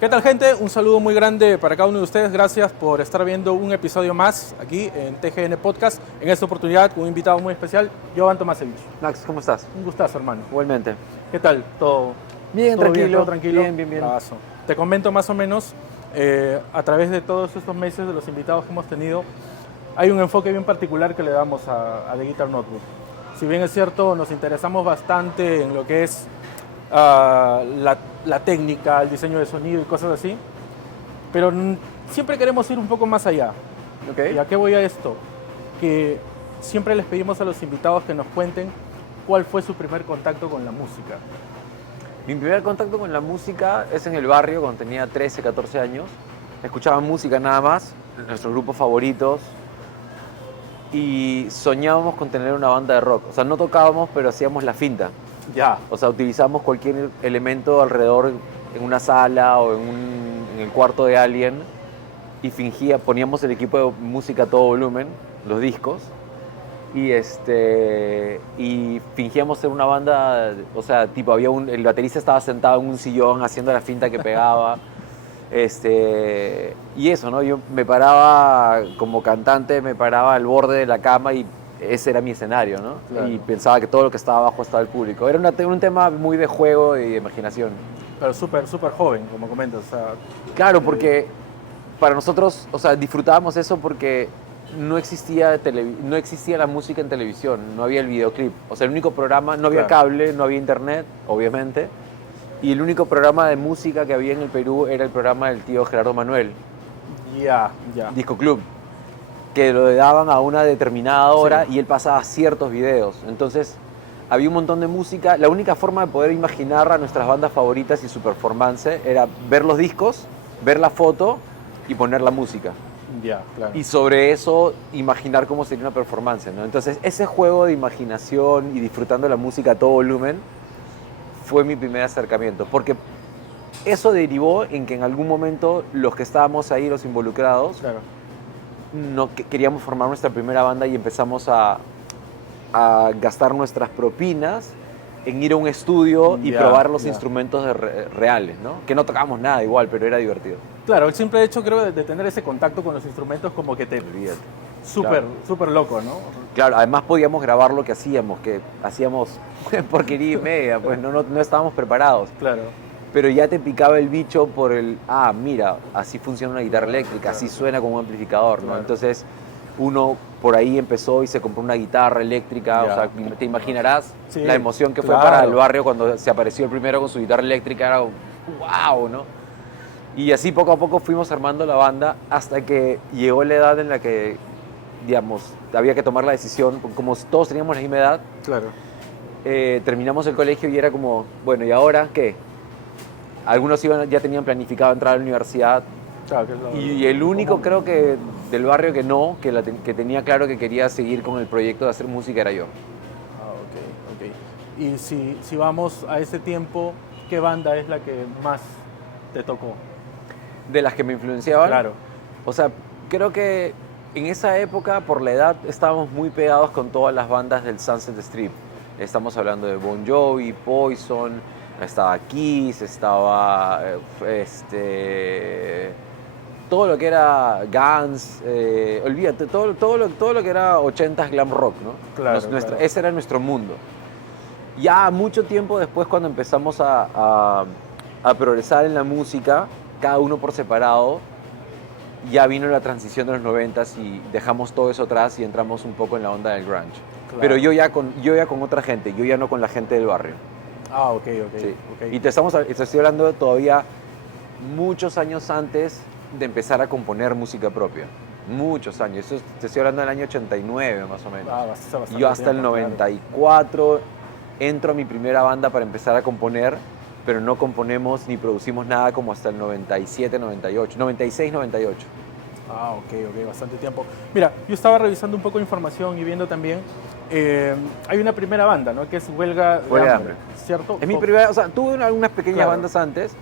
¿Qué tal, gente? Un saludo muy grande para cada uno de ustedes. Gracias por estar viendo un episodio más aquí en TGN Podcast. En esta oportunidad con un invitado muy especial, Jovan Tomasevich. Max, ¿cómo estás? Un gustazo, hermano. Igualmente. ¿Qué tal? ¿Todo Bien, todo bien? tranquilo. ¿Todo tranquilo? Bien. Bravazo. Te comento más o menos, a través de todos estos meses de los invitados que hemos tenido, hay un enfoque bien particular que le damos a The Guitar Notebook. Si bien es cierto, nos interesamos bastante en lo que es la técnica, el diseño de sonido y cosas así, pero siempre queremos ir un poco más allá. Ok. ¿Y a qué voy a esto? Que siempre les pedimos a los invitados que nos cuenten cuál fue su primer contacto con la música. Mi primer contacto con la música es en el barrio, cuando tenía 13, 14 años. Escuchaba música nada más, nuestros grupos favoritos, y soñábamos con tener una banda de rock. O sea, no tocábamos, pero hacíamos la finta. Ya. O sea, utilizábamos cualquier elemento alrededor en una sala o en el cuarto de alguien y poníamos el equipo de música a todo volumen, los discos, y fingíamos ser una banda. O sea, tipo, el baterista estaba sentado en un sillón haciendo la finta que pegaba. Y eso, ¿no? Yo me paraba como cantante, me paraba al borde de la cama y ese era mi escenario, ¿no? Claro. Y pensaba que todo lo que estaba abajo estaba el público. Era un tema muy de juego y de imaginación. Pero súper joven, como comentas. O sea, Claro, porque para nosotros, o sea, disfrutábamos eso porque no existía la música en televisión, no había el videoclip. O sea, el único programa, no había Claro. cable, no había internet, obviamente. Y el único programa de música que había en el Perú era el programa del tío Gerardo Manuel, ya. Disco Club, que lo daban a una determinada hora, Sí. y él pasaba ciertos videos. Entonces, había un montón de música. La única forma de poder imaginar a nuestras bandas favoritas y su performance era ver los discos, ver la foto y poner la música. Ya, claro. Y sobre eso imaginar cómo sería una performance, ¿no? Entonces, ese juego de imaginación y disfrutando la música a todo volumen fue mi primer acercamiento, porque eso derivó en que en algún momento los que estábamos ahí, los involucrados, Claro. queríamos formar nuestra primera banda y empezamos a gastar nuestras propinas en ir a un estudio y Ya, probar los ya. instrumentos reales, ¿no? Que no tocábamos nada igual, pero era divertido. Claro, el simple hecho, creo, de tener ese contacto con los instrumentos como que te... Olvídate. Súper, Claro. súper loco, ¿no? Claro, además podíamos grabar lo que hacíamos porquería y media, pues no estábamos preparados. Claro. Pero ya te picaba el bicho por mira, así funciona una guitarra eléctrica, así suena como un amplificador, ¿no? Claro. Entonces uno por ahí empezó y se compró una guitarra eléctrica. Ya. O sea, te imaginarás Sí, la emoción que fue claro. para el barrio cuando se apareció el primero con su guitarra eléctrica. Era wow, ¿no? Y así poco a poco fuimos armando la banda hasta que llegó la edad en la que, digamos, había que tomar la decisión. Como todos teníamos la misma edad, Claro. terminamos el colegio y era como, bueno, ¿y ahora qué? Algunos ya tenían planificado entrar a la universidad, Claro, que es lo- y el lo único, común. creo que del barrio que tenía claro que quería seguir con el proyecto de hacer música era yo. Ah, ok. Y si vamos a ese tiempo, ¿qué banda es la que más te tocó? De las que me influenciaban. Claro. O sea, creo que en esa época, por la edad, estábamos muy pegados con todas las bandas del Sunset Strip. Estamos hablando de Bon Jovi, Poison, estaba Kiss, estaba todo lo que era Guns, olvídate, todo lo que era 80s glam rock, ¿no? Claro, claro. Ese era nuestro mundo. Ya mucho tiempo después, cuando empezamos a progresar en la música, cada uno por separado, ya vino la transición de los 90s y dejamos todo eso atrás y entramos un poco en la onda del grunge. Claro. Pero yo ya con otra gente, yo ya no con la gente del barrio. Ah, ok. Sí. Ok. Y te estoy hablando todavía muchos años antes de empezar a componer música propia. Muchos años. Te estoy hablando del año 89 más o menos. Bastante Y yo hasta el tiempo, claro. 94 entro a mi primera banda para empezar a componer, pero no componemos ni producimos nada como hasta el 97, 98, 96, 98. Ah, ok, bastante tiempo. Mira, yo estaba revisando un poco de información y viendo también, hay una primera banda, ¿no? Que es Huelga de Huelga de Hambre, Hambre. ¿cierto? Es mi primera, o sea, tuve algunas pequeñas Claro. bandas antes,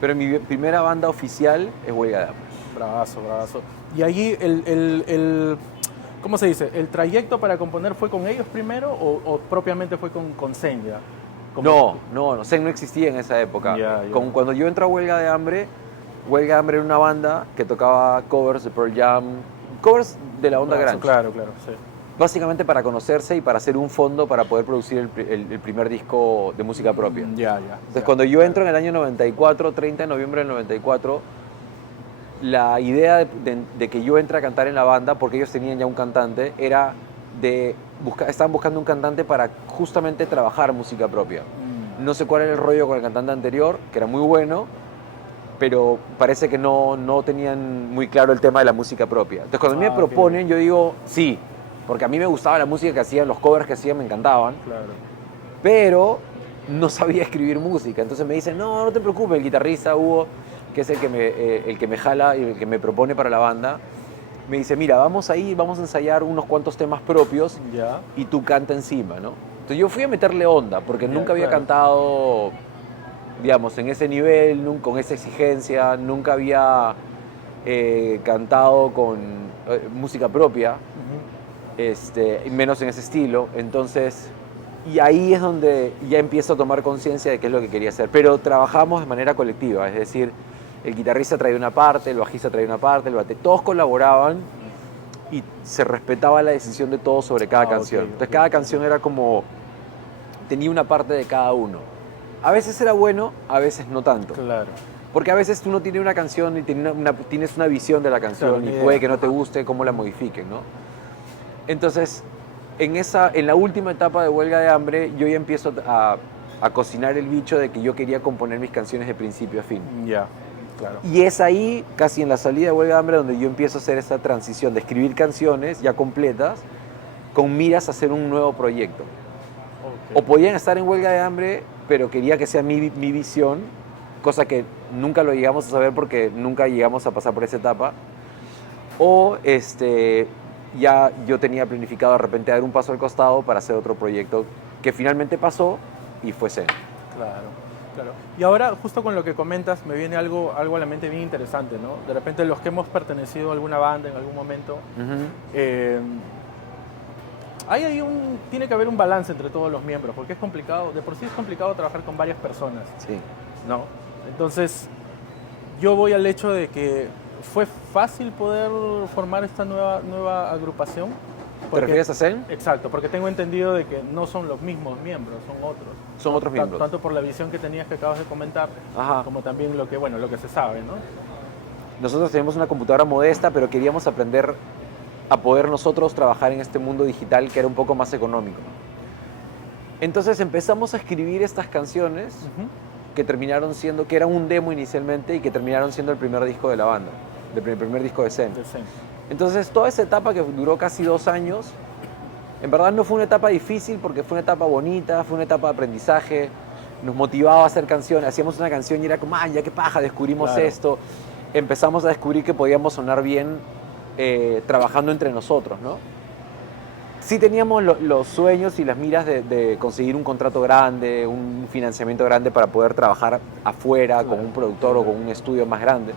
pero mi primera banda oficial es Huelga de Hambre. Bravazo. Y allí ¿cómo se dice? ¿El trayecto para componer fue con ellos primero o propiamente fue con Senya? No, Zen no existía en esa época. Ya. Cuando yo entro a Huelga de Hambre, Huelga de Hambre era una banda que tocaba covers de Pearl Jam, covers de la onda grunge. Claro, claro, sí. Básicamente para conocerse y para hacer un fondo para poder producir el primer disco de música propia. Ya. Entonces, cuando yo entro en el año 94, 30 de noviembre del 94, la idea de que yo entre a cantar en la banda, porque ellos tenían ya un cantante, era estaban buscando un cantante para justamente trabajar música propia. No sé cuál era el rollo con el cantante anterior, que era muy bueno, pero parece que no tenían muy claro el tema de la música propia. Entonces, cuando me proponen, yo digo, sí, porque a mí me gustaba la música que hacían, los covers que hacían me encantaban, Claro. pero no sabía escribir música. Entonces me dicen, no te preocupes, el guitarrista Hugo, que es el que me jala y el que me propone para la banda, me dice, mira, vamos a ensayar unos cuantos temas propios Ya. y tú canta encima, ¿no? Entonces yo fui a meterle onda, porque nunca había cantado, digamos, en ese nivel, con esa exigencia, nunca había cantado con música propia, menos en ese estilo. Entonces, y ahí es donde ya empiezo a tomar conciencia de qué es lo que quería hacer. Pero trabajamos de manera colectiva, es decir, el guitarrista traía una parte, el bajista traía una parte, todos colaboraban y se respetaba la decisión de todos sobre cada canción. Entonces cada canción era como, tenía una parte de cada uno. A veces era bueno, a veces no tanto. Claro. Porque a veces tú no tienes una canción y tienes una visión de la canción, claro, y puede que no te guste cómo la modifiquen, ¿no? Entonces, en la última etapa de Huelga de Hambre, yo ya empiezo a cocinar el bicho de que yo quería componer mis canciones de principio a fin. Ya, claro. Y es ahí, casi en la salida de Huelga de Hambre, donde yo empiezo a hacer esta transición de escribir canciones ya completas con miras a hacer un nuevo proyecto. O podían estar en Huelga de Hambre, pero quería que sea mi visión, cosa que nunca lo llegamos a saber porque nunca llegamos a pasar por esa etapa. O ya yo tenía planificado de repente dar un paso al costado para hacer otro proyecto que finalmente pasó y fue Zen. Claro. Y ahora, justo con lo que comentas, me viene algo a la mente bien interesante, ¿no? De repente los que hemos pertenecido a alguna banda en algún momento, tiene que haber un balance entre todos los miembros, porque es complicado, de por sí es complicado trabajar con varias personas. Sí. ¿No? Entonces, yo voy al hecho de que fue fácil poder formar esta nueva agrupación. ¿Te refieres a Zen? Exacto, porque tengo entendido de que no son los mismos miembros, son otros. Son otros miembros. Tanto por la visión que tenías que acabas de comentar, como también lo que se sabe, ¿no? Nosotros teníamos una computadora modesta, pero queríamos aprender a poder nosotros trabajar en este mundo digital que era un poco más económico. Entonces empezamos a escribir estas canciones que terminaron siendo, que eran un demo inicialmente y que terminaron siendo el primer disco de la banda, el primer disco de Zen. Entonces toda esa etapa que duró casi 2 años, en verdad no fue una etapa difícil porque fue una etapa bonita, fue una etapa de aprendizaje, nos motivaba a hacer canciones, hacíamos una canción y era como, ya qué paja, descubrimos esto, empezamos a descubrir que podíamos sonar bien trabajando entre nosotros, ¿no? Sí teníamos los sueños y las miras de conseguir un contrato grande, un financiamiento grande para poder trabajar afuera con un productor o con un estudio más grande.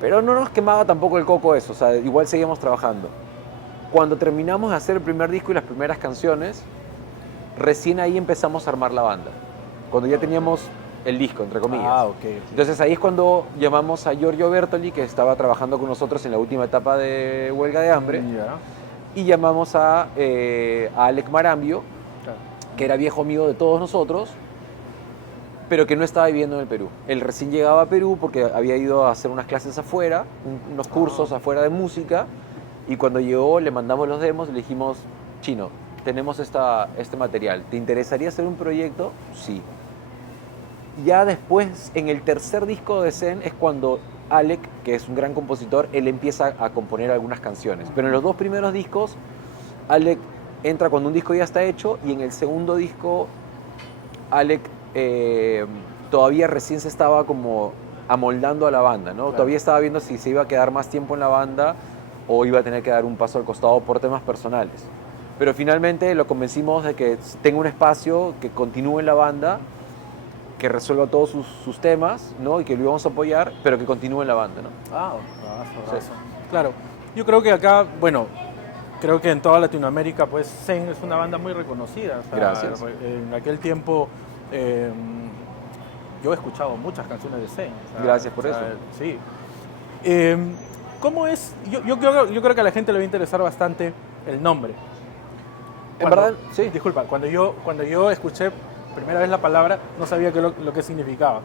Pero no nos quemaba tampoco el coco eso, o sea, igual seguíamos trabajando. Cuando terminamos de hacer el primer disco y las primeras canciones, recién ahí empezamos a armar la banda. Cuando ya teníamos el disco, entre comillas. Entonces ahí es cuando llamamos a Giorgio Bertoli, que estaba trabajando con nosotros en la última etapa de Huelga de Hambre. Y llamamos a Alec Marambio, que era viejo amigo de todos nosotros, pero que no estaba viviendo en el Perú. Él recién llegaba a Perú porque había ido a hacer unas clases afuera, unos cursos afuera de música, y cuando llegó le mandamos los demos y le dijimos, Chino, tenemos este material, ¿te interesaría hacer un proyecto? Sí. Ya después, en el tercer disco de Zen, es cuando Alec, que es un gran compositor, él empieza a componer algunas canciones. Pero en los 2 primeros discos, Alec entra cuando un disco ya está hecho, y en el segundo disco, Alec todavía recién se estaba como amoldando a la banda, ¿no? Todavía estaba viendo si se iba a quedar más tiempo en la banda o iba a tener que dar un paso al costado por temas personales. Pero finalmente lo convencimos de que tenga un espacio, que continúe en la banda, que resuelva todos sus temas, ¿no? Y que lo íbamos a apoyar, pero que continúe en la banda, ¿no? Sí. Claro, yo creo que acá, creo que en toda Latinoamérica, pues Zen es una banda muy reconocida. O sea, gracias. En aquel tiempo, yo he escuchado muchas canciones de Zayn. Gracias por eso. Sí. ¿Cómo es? Yo creo que a la gente le va a interesar bastante el nombre. En verdad, sí. Disculpa, cuando yo escuché primera vez la palabra, no sabía lo que significaba.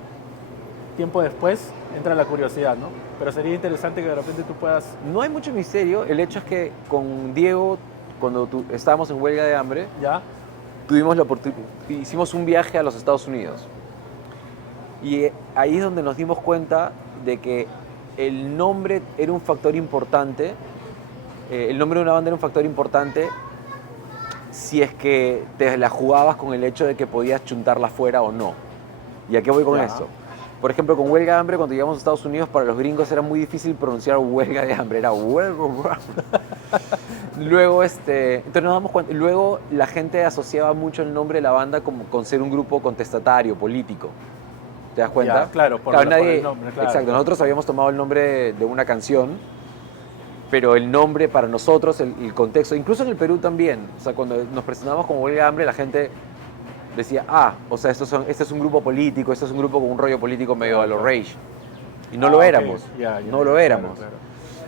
Tiempo después entra la curiosidad, ¿no? Pero sería interesante que de repente tú puedas... No hay mucho misterio. El hecho es que con Diego, cuando estábamos en huelga de hambre, ¿Ya? tuvimos la oportunidad, hicimos un viaje a los Estados Unidos. Y ahí es donde nos dimos cuenta de que el nombre era un factor importante. El nombre de una banda era un factor importante si es que te la jugabas con el hecho de que podías chuntarla fuera o no. ¿Y a qué voy con Ya. esto? Por ejemplo, con huelga de hambre, cuando llegamos a Estados Unidos, para los gringos era muy difícil pronunciar huelga de hambre, era huelga. Luego, entonces nos damos cuenta, luego la gente asociaba mucho el nombre de la banda con ser un grupo contestatario, político. ¿Te das cuenta? Ya, claro, por el nombre, claro. Exacto, nosotros habíamos tomado el nombre de una canción, pero el nombre para nosotros, el contexto, incluso en el Perú también, o sea, cuando nos presentamos como huelga de hambre, la gente decía, o sea, este es un grupo político, este es un grupo con un rollo político medio a los Rage. Y no lo éramos, ok. Ya, no lo éramos. Claro.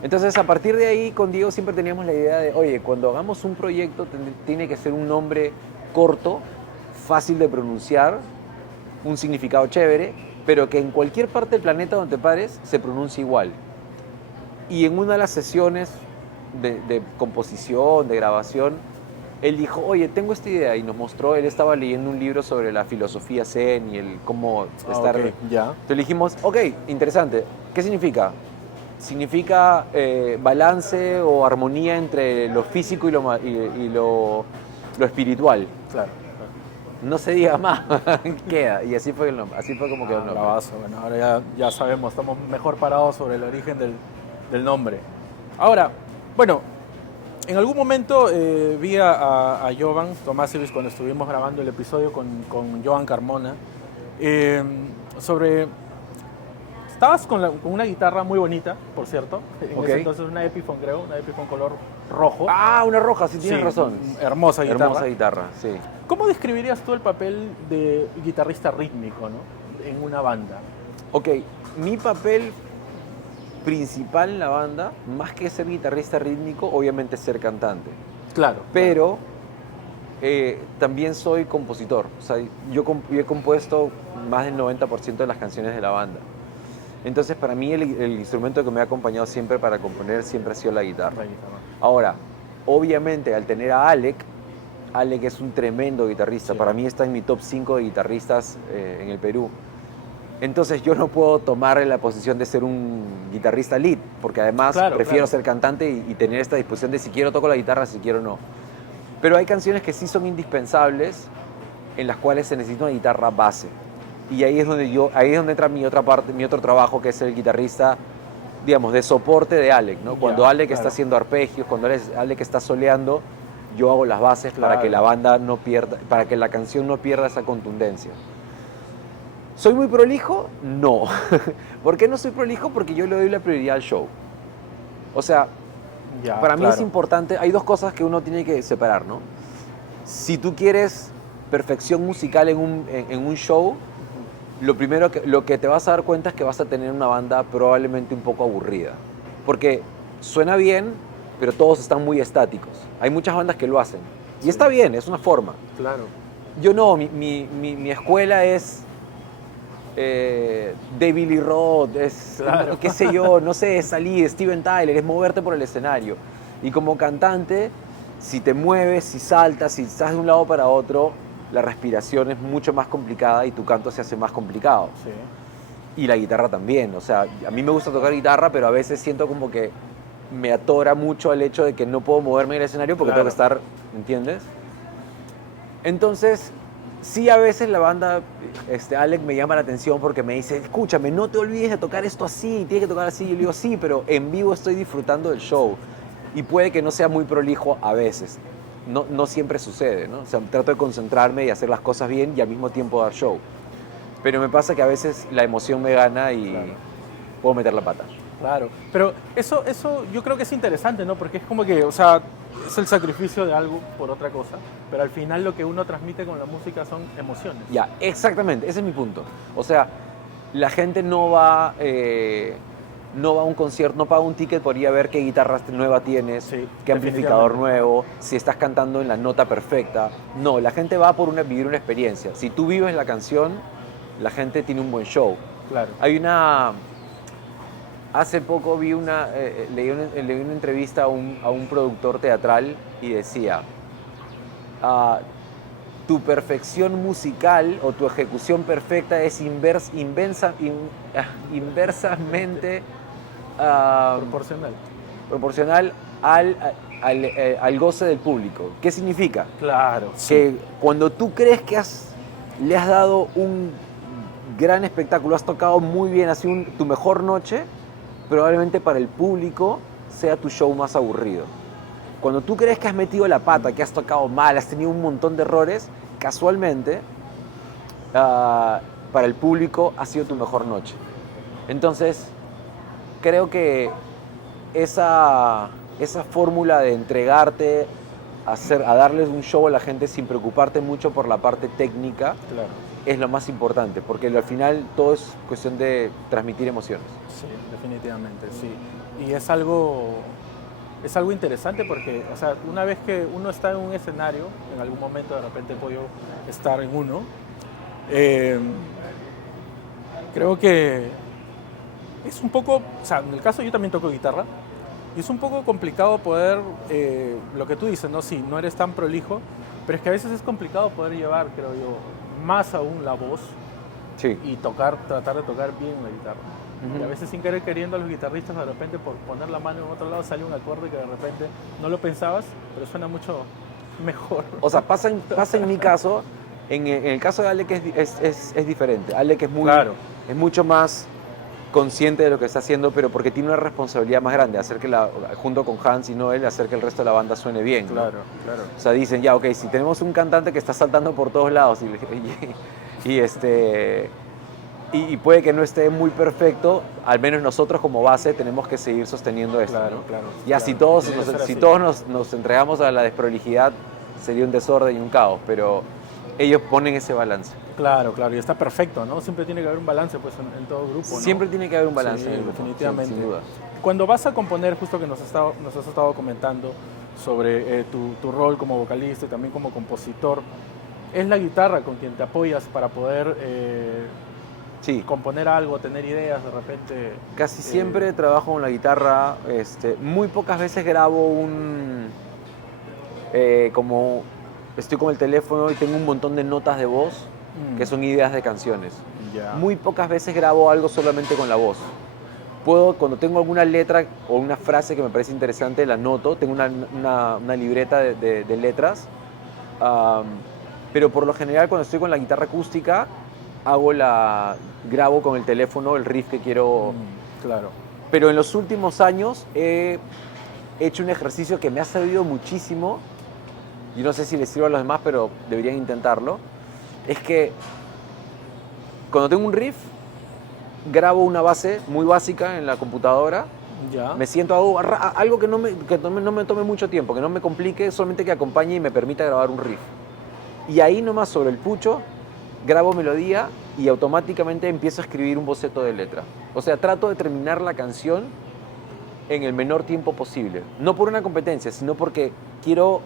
Entonces, a partir de ahí, con Diego siempre teníamos la idea de, oye, cuando hagamos un proyecto, tiene que ser un nombre corto, fácil de pronunciar, un significado chévere, pero que en cualquier parte del planeta donde te pares, se pronuncia igual. Y en una de las sesiones de composición, de grabación, él dijo, oye, tengo esta idea, y nos mostró, él estaba leyendo un libro sobre la filosofía zen y el cómo estar... Ok, ya. Entonces le dijimos, ok, interesante, ¿qué significa? Significa balance o armonía entre lo físico y lo espiritual. Claro. No se diga más, queda. Y así fue el nombre, así fue como quedó el nombre. Bravazo. Bueno, ahora ya sabemos, estamos mejor parados sobre el origen del nombre. Ahora, bueno, en algún momento vi a Jovan Tomasevich cuando estuvimos grabando el episodio con Joan Carmona sobre... Estabas con una guitarra muy bonita, por cierto. En Ok. ese entonces una Epiphone, creo, una Epiphone color rojo. Una roja, sí tienes Sí, razón. hermosa guitarra. Hermosa guitarra, sí. ¿Cómo describirías tú el papel de guitarrista rítmico, ¿no? En una banda? Ok, mi papel principal en la banda, más que ser guitarrista rítmico, obviamente es ser cantante. Claro. Pero también soy compositor. O sea, yo he compuesto más del 90% de las canciones de la banda. Entonces, para mí, el instrumento que me ha acompañado siempre para componer siempre ha sido la guitarra. La guitarra. Ahora, obviamente, al tener a Alec es un tremendo guitarrista. Sí. Para mí está en mi top 5 de guitarristas en el Perú. Entonces, yo no puedo tomar la posición de ser un guitarrista lead, porque además prefiero ser cantante y tener esta disposición de si quiero toco la guitarra, si quiero no. Pero hay canciones que sí son indispensables, en las cuales se necesita una guitarra base. Y ahí es donde entra mi otro trabajo, que es el guitarrista, digamos, de soporte de Alec, ¿no? Cuando Alec está haciendo arpegios, cuando Alec está soleando, yo hago las bases para que la banda no pierda, para que la canción no pierda esa contundencia. ¿Soy muy prolijo? No. ¿Por qué no soy prolijo? Porque yo le doy la prioridad al show. O sea, para mí es importante, hay dos cosas que uno tiene que separar, ¿no? Si tú quieres perfección musical en un show, lo que te vas a dar cuenta es que vas a tener una banda probablemente un poco aburrida. Porque suena bien, pero todos están muy estáticos. Hay muchas bandas que lo hacen. Y está bien, es una forma. Claro. Yo no, mi escuela es David Lee Roth, es, qué sé yo, no sé, es salir, Steven Tyler, es moverte por el escenario. Y como cantante, si te mueves, si saltas, si estás de un lado para otro, la respiración es mucho más complicada y tu canto se hace más complicado. Sí. Y la guitarra también. O sea, a mí me gusta tocar guitarra, pero a veces siento como que me atora mucho el hecho de que no puedo moverme en el escenario porque tengo que estar, ¿entiendes? Entonces, sí, a veces la banda, Alec me llama la atención porque me dice, escúchame, no te olvides de tocar esto así, tienes que tocar así. Yo le digo, sí, pero en vivo estoy disfrutando del show. Y puede que no sea muy prolijo a veces. No siempre sucede, ¿no? O sea, trato de concentrarme y hacer las cosas bien y al mismo tiempo dar show. Pero me pasa que a veces la emoción me gana y puedo meter la pata. Claro, pero eso yo creo que es interesante, ¿no? Porque es como que, o sea, es el sacrificio de algo por otra cosa, pero al final lo que uno transmite con la música son emociones. Ya, exactamente, ese es mi punto. O sea, la gente no va, no va a un concierto, no paga un ticket por ir a ver qué guitarra nueva tienes, Sí, qué amplificador definitivamente. nuevo, si estás cantando en la nota perfecta. No, la gente va por vivir una experiencia. Si tú vives la canción, la gente tiene un buen show. Claro. Hay una... Hace poco leí una entrevista a un productor teatral y decía, ah, tu perfección musical o tu ejecución perfecta es inversamente Proporcional. proporcional al goce del público. ¿Qué significa? Claro, sí. Que cuando tú crees que le has dado un gran espectáculo, has tocado muy bien, ha sido tu mejor noche, probablemente para el público sea tu show más aburrido. Cuando tú crees que has metido la pata, que has tocado mal, has tenido un montón de errores, casualmente para el público ha sido tu mejor noche. Entonces, creo que esa fórmula de entregarte a darles un show a la gente sin preocuparte mucho por la parte técnica, Claro. es lo más importante, porque al final todo es cuestión de transmitir emociones. Sí, definitivamente, sí. Y es algo interesante porque, o sea, una vez que uno está en un escenario, en algún momento de repente he podido estar en uno, eh, creo que es un poco, o sea, en el caso yo también toco guitarra, y es un poco complicado poder, lo que tú dices, ¿no? Sí, no eres tan prolijo, pero es que a veces es complicado poder llevar, creo yo, más aún la voz Sí. y tratar de tocar bien la guitarra. Ujú. Y a veces sin querer queriendo a los guitarristas de repente por poner la mano en otro lado sale un acorde que de repente no lo pensabas, pero suena mucho mejor. O sea, pasa en mi caso, en el caso de Ale que es diferente. Ale que Claro. es mucho más consciente de lo que está haciendo, pero porque tiene una responsabilidad más grande, hacer que junto con Hans y Noel, hacer que el resto de la banda suene bien, ¿no? Claro, claro. O sea, dicen, ya, ok, si tenemos un cantante que está saltando por todos lados y puede que no esté muy perfecto, al menos nosotros como base tenemos que seguir sosteniendo esto, Claro, ¿no? claro, Ya claro. si todos, Tiene que ser si así. todos nos entregamos a la desprolijidad, sería un desorden y un caos, pero ellos ponen ese balance. Claro, claro, y está perfecto, ¿no? Siempre tiene que haber un balance pues en todo grupo, ¿no? Siempre tiene que haber un balance Sí, en el grupo, definitivamente. sin duda. Cuando vas a componer, justo que nos has estado comentando sobre tu rol como vocalista y también como compositor, ¿es la guitarra con quien te apoyas para poder Sí, componer algo, tener ideas de repente? casi siempre trabajo con la guitarra, muy pocas veces grabo como estoy con el teléfono y tengo un montón de notas de voz que son ideas de canciones. Ya. Muy pocas veces grabo algo solamente con la voz. Cuando tengo alguna letra o una frase que me parece interesante, la noto, tengo una libreta de letras, pero por lo general cuando estoy con la guitarra acústica, grabo con el teléfono el riff que quiero. Claro. Pero en los últimos años he hecho un ejercicio que me ha servido muchísimo, y no sé si les sirve a los demás, pero deberían intentarlo, es que cuando tengo un riff, grabo una base muy básica en la computadora, Ya. me siento, hago algo que no me tome mucho tiempo, que no me complique, solamente que acompañe y me permita grabar un riff. Y ahí nomás sobre el pucho, grabo melodía y automáticamente empiezo a escribir un boceto de letra. O sea, trato de terminar la canción en el menor tiempo posible. No por una competencia, sino porque quiero,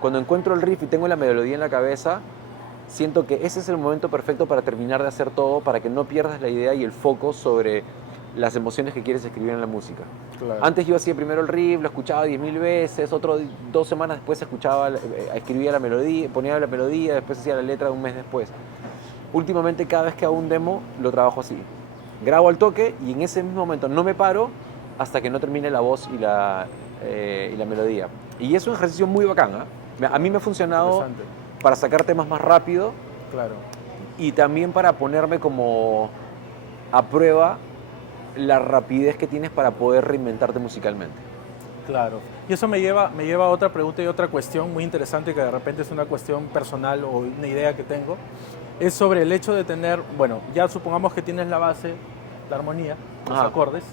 cuando encuentro el riff y tengo la melodía en la cabeza, siento que ese es el momento perfecto para terminar de hacer todo, para que no pierdas la idea y el foco sobre las emociones que quieres escribir en la música. Claro. Antes yo hacía primero el riff, lo escuchaba 10.000 veces, 2 semanas después escribía la melodía, ponía la melodía, después hacía la letra un mes después. Últimamente cada vez que hago un demo lo trabajo así. Grabo al toque y en ese mismo momento no me paro hasta que no termine la voz y la melodía. Y es un ejercicio muy bacán, ¿eh? A mí me ha funcionado Interesante. para sacar temas más rápido Claro. y también para ponerme como a prueba la rapidez que tienes para poder reinventarte musicalmente. Claro. Y eso me lleva a otra pregunta y otra cuestión muy interesante que de repente es una cuestión personal o una idea que tengo. Es sobre el hecho de tener, bueno, ya supongamos que tienes la base, la armonía, los Ajá. acordes,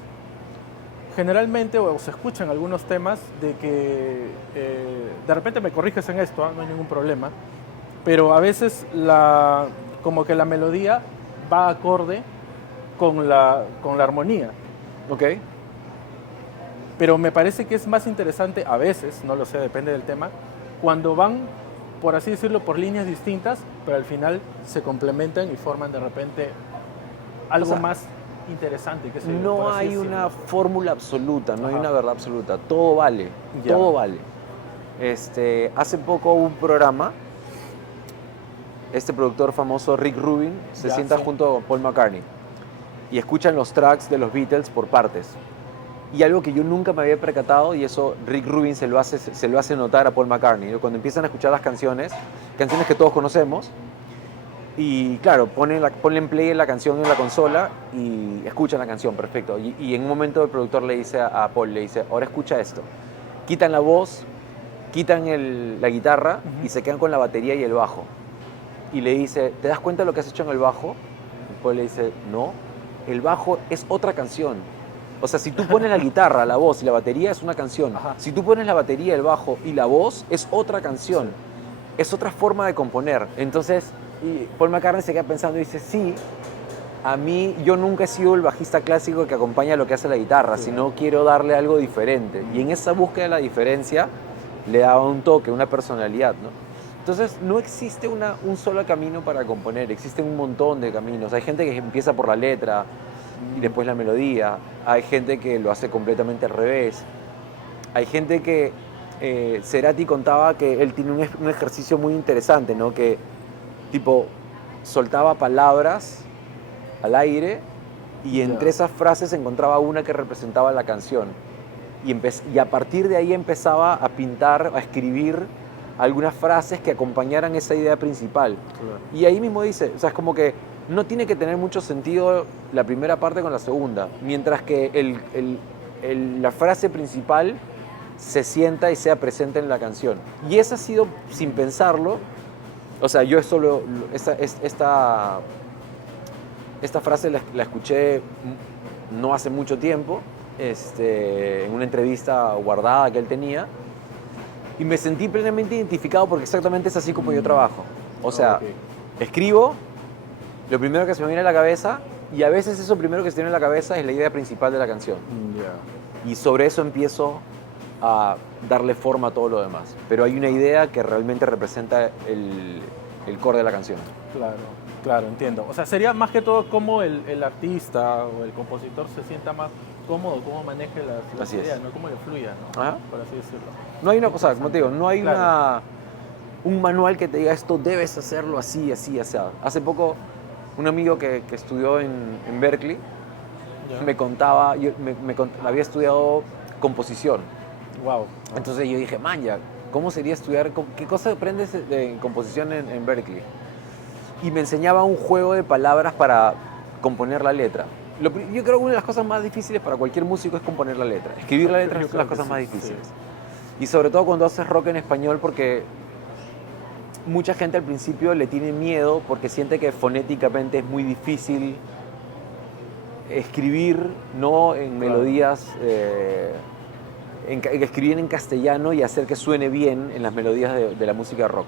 generalmente, o se escuchan algunos temas de que, de repente me corriges en esto, no hay ningún problema, pero a veces como que la melodía va acorde con la armonía. Ok. Pero me parece que es más interesante a veces, no lo sé, depende del tema, cuando van, por así decirlo, por líneas distintas, pero al final se complementan y forman de repente algo más interesante. Que No hay una fórmula absoluta, no hay una verdad absoluta. Todo vale, Ya. todo vale. Hace poco hubo un programa, este productor famoso Rick Rubin se sienta junto a Paul McCartney y escuchan los tracks de los Beatles por partes. Y algo que yo nunca me había percatado, y eso Rick Rubin se lo hace notar a Paul McCartney, ¿no? Cuando empiezan a escuchar las canciones que todos conocemos, y claro, ponen play en la canción en la consola y escuchan la canción, perfecto. Y en un momento el productor le dice a Paul, le dice, ahora escucha esto. Quitan la voz, quitan la guitarra y se quedan con la batería y el bajo. Y le dice, ¿te das cuenta de lo que has hecho en el bajo? Y Paul le dice, no, el bajo es otra canción. O sea, si tú pones la guitarra, la voz y la batería es una canción. Ajá. Si tú pones la batería, el bajo y la voz es otra canción. Sí. Es otra forma de componer. Entonces, y Paul McCartney se queda pensando y dice, sí, a mí yo nunca he sido el bajista clásico que acompaña lo que hace la guitarra, sí, sino quiero darle algo diferente. Y en esa búsqueda de la diferencia le daba un toque, una personalidad, ¿no? Entonces, no existe un solo camino para componer, existen un montón de caminos. Hay gente que empieza por la letra y después la melodía. Hay gente que lo hace completamente al revés. Hay gente que, Cerati contaba que él tiene un ejercicio muy interesante, ¿no? Que tipo soltaba palabras al aire y entre esas frases encontraba una que representaba la canción. Y a partir de ahí empezaba a pintar, a escribir algunas frases que acompañaran esa idea principal. Claro. Y ahí mismo dice, o sea, es como que no tiene que tener mucho sentido la primera parte con la segunda, mientras que la frase principal se sienta y sea presente en la canción. Y esa ha sido, sin pensarlo, o sea, yo esta frase la escuché no hace mucho tiempo, en una entrevista guardada que él tenía, y me sentí plenamente identificado porque exactamente es así como yo trabajo. O sea, escribo lo primero que se me viene a la cabeza y a veces eso primero que se viene a la cabeza es la idea principal de la canción. Y sobre eso empiezo a darle forma a todo lo demás. Pero hay una idea que realmente representa el core de la canción. Claro, claro, entiendo. O sea, sería más que todo cómo el artista o el compositor se sienta más cómodo, cómo maneje las ideas, ¿no? Cómo le fluya, ¿no? Ajá. Por así decirlo. No hay una cosa, como te digo, no hay un manual que te diga esto debes hacerlo así, así, así. Hace poco un amigo que estudió en Berkeley me contaba, había estudiado composición. Wow. Entonces yo dije, man, ya, ¿cómo sería estudiar? ¿Qué cosa aprendes de composición en Berkeley? Y me enseñaba un juego de palabras para componer la letra. Yo creo que una de las cosas más difíciles para cualquier músico es componer la letra. Escribir la letra es una de las cosas más difíciles. Sí. Y sobre todo cuando haces rock en español, porque mucha gente al principio le tiene miedo porque siente que fonéticamente es muy difícil escribir, ¿no? En melodías, escribir en castellano y hacer que suene bien en las melodías de la música rock.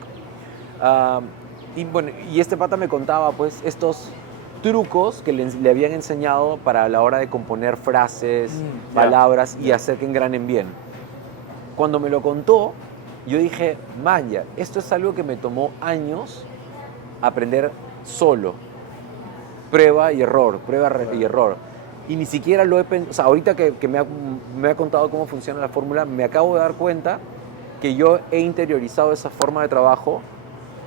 Y este pata me contaba pues estos trucos que le habían enseñado para la hora de componer frases, palabras y hacer que engranen bien. Cuando me lo contó, yo dije, manja, esto es algo que me tomó años aprender solo. Prueba y error, y error. Y ni siquiera lo he pensado, o sea, ahorita que me ha contado cómo funciona la fórmula, me acabo de dar cuenta que yo he interiorizado esa forma de trabajo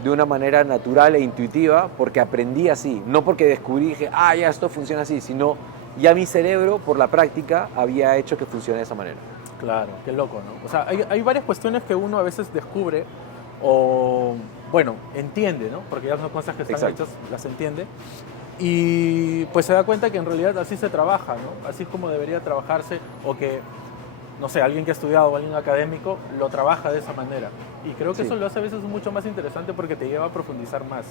de una manera natural e intuitiva porque aprendí así, no porque descubrí y dije, ya esto funciona así, sino ya mi cerebro, por la práctica, había hecho que funcione de esa manera. Claro, qué loco, ¿no? O sea, hay varias cuestiones que uno a veces descubre o, bueno, entiende, ¿no? Porque ya son cosas que están hechas, las entiende. Y pues se da cuenta que en realidad así se trabaja, ¿no? Así es como debería trabajarse o que, no sé, alguien que ha estudiado o alguien académico lo trabaja de esa manera. Y creo que eso lo hace a veces mucho más interesante porque te lleva a profundizar más.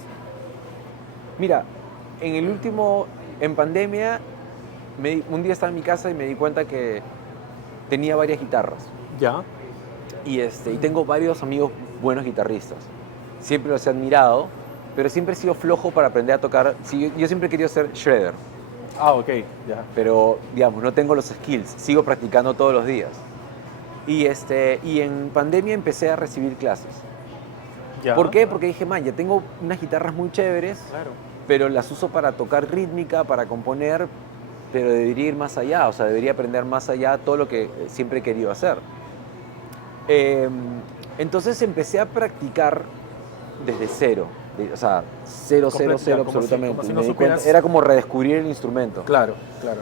Mira, en pandemia, un día estaba en mi casa y me di cuenta que tenía varias guitarras. Ya. Y tengo varios amigos buenos guitarristas. Siempre los he admirado, pero siempre he sido flojo para aprender a tocar. Sí, yo siempre he querido ser shredder, Ah, ok, ya. pero digamos, no tengo los skills. Sigo practicando todos los días. Y en pandemia empecé a recibir clases. Ya. ¿Por qué? Porque dije, man, ya tengo unas guitarras muy chéveres, Claro. pero las uso para tocar rítmica, para componer, pero debería ir más allá, o sea, debería aprender más allá todo lo que siempre he querido hacer. Entonces empecé a practicar desde cero, o sea, cero, cero, cero, Como si absolutamente. no Me di supieras- cuenta, era como redescubrir el instrumento. Claro, claro.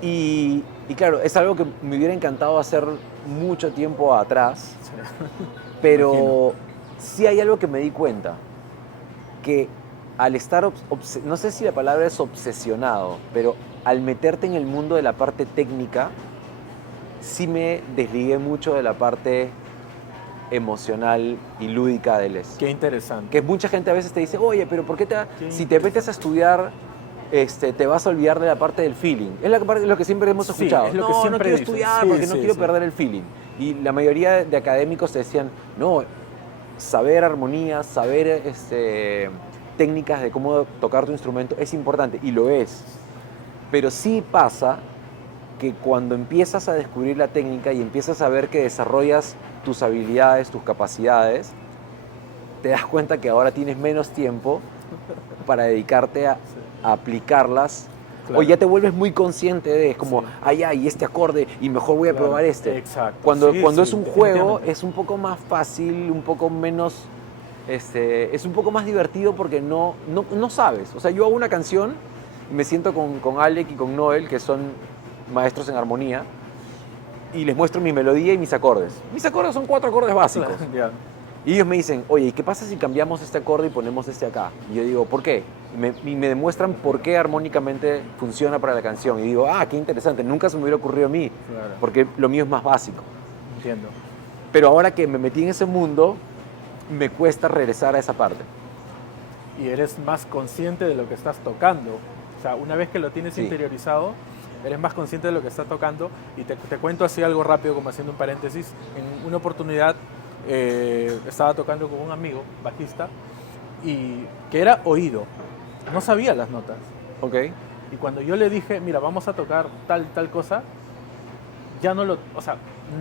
Y claro, es algo que me hubiera encantado hacer mucho tiempo atrás, Sí. pero Imagino. sí hay algo que me di cuenta, que al estar, no sé si la palabra es obsesionado, pero al meterte en el mundo de la parte técnica, sí me desligué mucho de la parte emocional y lúdica del eso. Qué interesante. Que mucha gente a veces te dice, oye, pero ¿por qué Qué si te metes a estudiar, te vas a olvidar de la parte del feeling? Es lo que siempre hemos Sí, escuchado. es lo que no siempre quiero dicen. estudiar Sí, porque no sí, quiero sí. perder el feeling. Y la mayoría de académicos te decían, no, saber armonías, saber técnicas de cómo tocar tu instrumento es importante, y lo es. Pero sí pasa que cuando empiezas a descubrir la técnica y empiezas a ver que desarrollas tus habilidades, tus capacidades, te das cuenta que ahora tienes menos tiempo para dedicarte a aplicarlas. Claro. O ya te vuelves muy consciente de, es como, Sí. y este acorde, y mejor voy a Claro, probar este. exacto. Cuando Sí, es sí, un juego, definitivamente. es un poco más fácil, un poco menos, es un poco más divertido porque no sabes. O sea, yo hago una canción, me siento con Alec y con Noel, que son maestros en armonía, y les muestro mi melodía y mis acordes. Mis acordes son 4 acordes básicos. Ya. Y ellos me dicen, oye, ¿y qué pasa si cambiamos este acorde y ponemos este acá? Y yo digo, ¿por qué? Y me demuestran por qué armónicamente funciona para la canción. Y digo, qué interesante, nunca se me hubiera ocurrido a mí, Claro. porque lo mío es más básico. Entiendo. Pero ahora que me metí en ese mundo, me cuesta regresar a esa parte. Y eres más consciente de lo que estás tocando. O sea, una vez que lo tienes Sí. interiorizado, eres más consciente de lo que estás tocando. Y te cuento así algo rápido, como haciendo un paréntesis. En una oportunidad estaba tocando con un amigo, bajista, y que era oído. No sabía las notas. ¿Ok? Y cuando yo le dije, mira, vamos a tocar tal cosa, ya no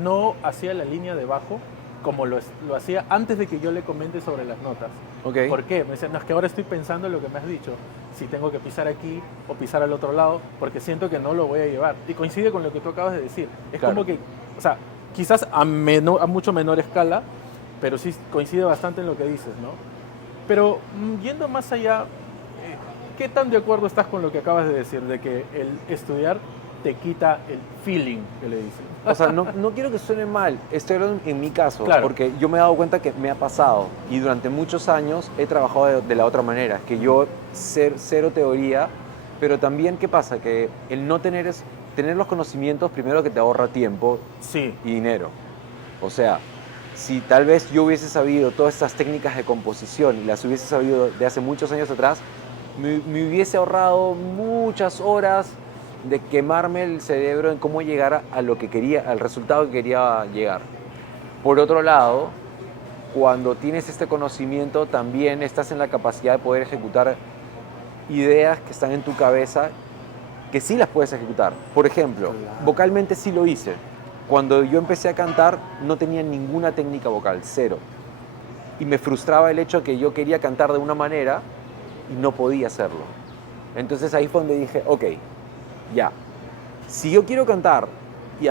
no hacía la línea de bajo como lo hacía antes de que yo le comente sobre las notas. Ok. ¿Por qué? Me dice, no, es que ahora estoy pensando en lo que me has dicho, si tengo que pisar aquí o pisar al otro lado, porque siento que no lo voy a llevar. Y coincide con lo que tú acabas de decir. Es Claro. como que, o sea, quizás a mucho menor escala, pero sí coincide bastante en lo que dices, ¿no? Pero yendo más allá, ¿qué tan de acuerdo estás con lo que acabas de decir, de que el estudiar te quita el feeling que le dicen? O sea, no quiero que suene mal, estoy hablando en mi caso, Claro. porque yo me he dado cuenta que me ha pasado y durante muchos años he trabajado de la otra manera, que yo cero teoría, pero también, ¿qué pasa? Que el no tener los conocimientos, primero que te ahorra tiempo Sí, y dinero. O sea, si tal vez yo hubiese sabido todas estas técnicas de composición y las hubiese sabido de hace muchos años atrás, me hubiese ahorrado muchas horas de quemarme el cerebro en cómo llegar a lo que quería, al resultado que quería llegar. Por otro lado, cuando tienes este conocimiento, también estás en la capacidad de poder ejecutar ideas que están en tu cabeza, que sí las puedes ejecutar. Por ejemplo, Claro. vocalmente sí lo hice. Cuando yo empecé a cantar, no tenía ninguna técnica vocal, cero. Y me frustraba el hecho de que yo quería cantar de una manera y no podía hacerlo. Entonces ahí fue donde dije, ok, ya. Si yo quiero cantar y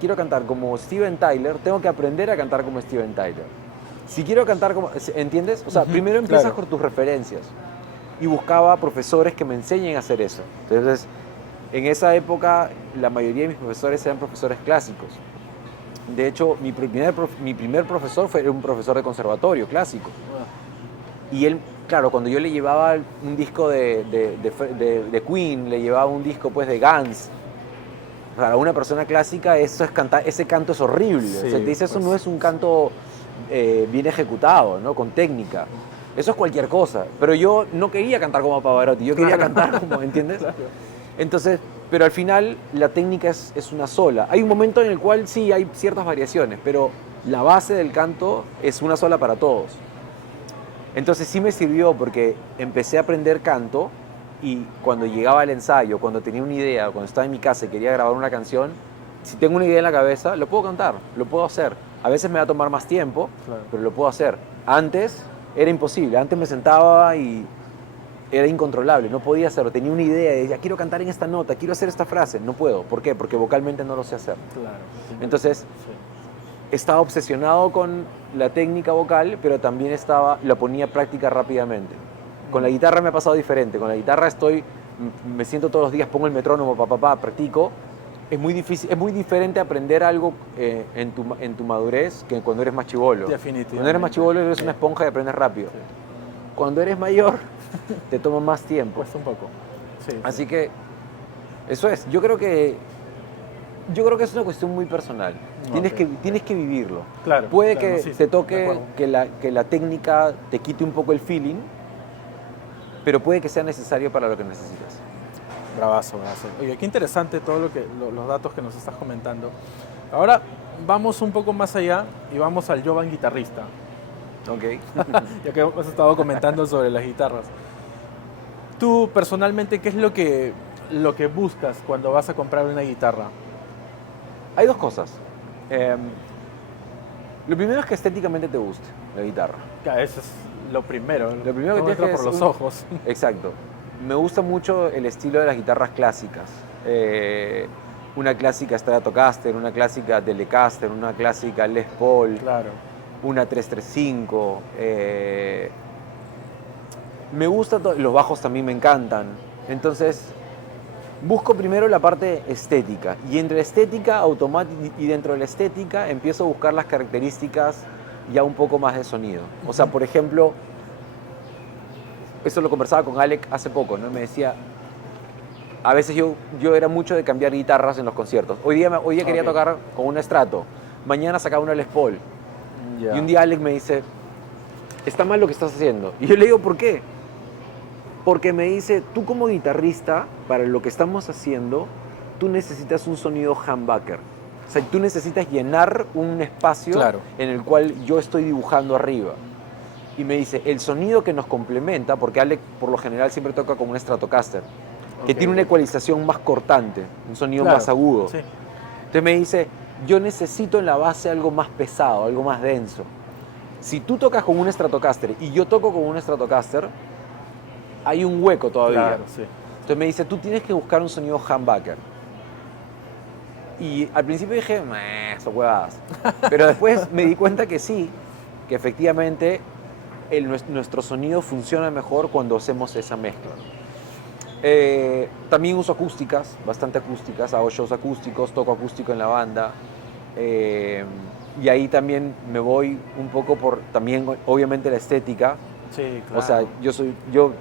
quiero cantar como Steven Tyler, tengo que aprender a cantar como Steven Tyler. Si quiero cantar como, ¿entiendes? O sea, Ujú, primero empiezas claro. con tus referencias. Y buscaba profesores que me enseñen a hacer eso. Entonces, en esa época, la mayoría de mis profesores eran profesores clásicos. De hecho, mi primer profesor fue un profesor de conservatorio clásico. Y él, claro, cuando yo le llevaba un disco de Queen, le llevaba un disco pues de Guns, para una persona clásica eso es ese canto es horrible. Sí, O sea, te dice, eso pues, no es un canto bien ejecutado, ¿no? Con técnica. Eso es cualquier cosa. Pero yo no quería cantar como Pavarotti, yo quería cantar como, ¿entiendes? Claro. Entonces, Pero al final la técnica es una sola. Hay un momento en el cual sí hay ciertas variaciones, pero la base del canto es una sola para todos. Entonces sí me sirvió porque empecé a aprender canto y cuando llegaba al ensayo, cuando tenía una idea, cuando estaba en mi casa y quería grabar una canción, si tengo una idea en la cabeza, lo puedo cantar, lo puedo hacer. A veces me va a tomar más tiempo, Claro. pero lo puedo hacer. Antes era imposible, antes me sentaba y era incontrolable, no podía hacerlo. Tenía una idea y decía, quiero cantar en esta nota, quiero hacer esta frase. No puedo. ¿Por qué? Porque vocalmente no lo sé hacer. Claro. Entonces, Sí. estaba obsesionado con la técnica vocal, pero también la ponía a práctica rápidamente. Con la guitarra me ha pasado diferente. Con la guitarra me siento todos los días, pongo el metrónomo, practico. Es muy difícil, es muy diferente aprender algo en tu madurez que cuando eres más chibolo. Definitivamente. Cuando eres más chibolo eres una Sí. esponja y aprendes rápido. Sí. Cuando eres mayor, te toma más tiempo. Cuesta un poco. Sí, Así sí. que eso es. Yo creo que es una cuestión muy personal. Ok. Tienes que vivirlo. Claro, Puede claro, que sí, sí, te de toque acuerdo. que la técnica te quite un poco el feeling, pero puede que sea necesario para lo que necesitas. Bravazo, bravazo. Oye, qué interesante todo los datos que nos estás comentando. Ahora vamos un poco más allá y vamos al Jovan guitarrista, Ok. ya que hemos estado comentando sobre las guitarras. Tú personalmente, ¿qué es lo que buscas cuando vas a comprar una guitarra? Hay dos cosas. Lo primero es que estéticamente te guste la guitarra. Ya, eso es lo primero. Lo primero que Todo tienes entra que por es los un- ojos. Exacto. Me gusta mucho el estilo de las guitarras clásicas. Una clásica Stratocaster, una clásica Telecaster, una clásica Les Paul, Claro. una 335. Me gusta, los bajos también me encantan. Entonces, busco primero la parte estética. Y entre la estética y dentro de la estética empiezo a buscar las características ya un poco más de sonido. O sea, por ejemplo, eso lo conversaba con Alec hace poco, ¿no? Me decía, a veces yo era mucho de cambiar guitarras en los conciertos. Hoy día quería Ok. tocar con una Strato, mañana sacaba una Les Paul. Ya. Y un día Alec me dice, está mal lo que estás haciendo. Y yo le digo, ¿por qué? Porque me dice, tú como guitarrista, para lo que estamos haciendo, tú necesitas un sonido humbucker. O sea, tú necesitas llenar un espacio Claro. en el cual yo estoy dibujando arriba. Y me dice, el sonido que nos complementa, porque Alec por lo general siempre toca con un Stratocaster, que Ok. tiene una ecualización más cortante, un sonido Claro, más agudo. Sí. Entonces me dice, yo necesito en la base algo más pesado, algo más denso. Si tú tocas con un Stratocaster y yo toco con un Stratocaster, hay un hueco todavía. Claro, sí. Entonces me dice, tú tienes que buscar un sonido humbucker. Y al principio dije, eso huevadas. Pero después me di cuenta que sí, que efectivamente nuestro sonido funciona mejor cuando hacemos esa mezcla. También uso acústicas, bastante acústicas, hago shows acústicos, toco acústico en la banda. Y ahí también me voy un poco por, también obviamente la estética. Sí, claro. O sea, yo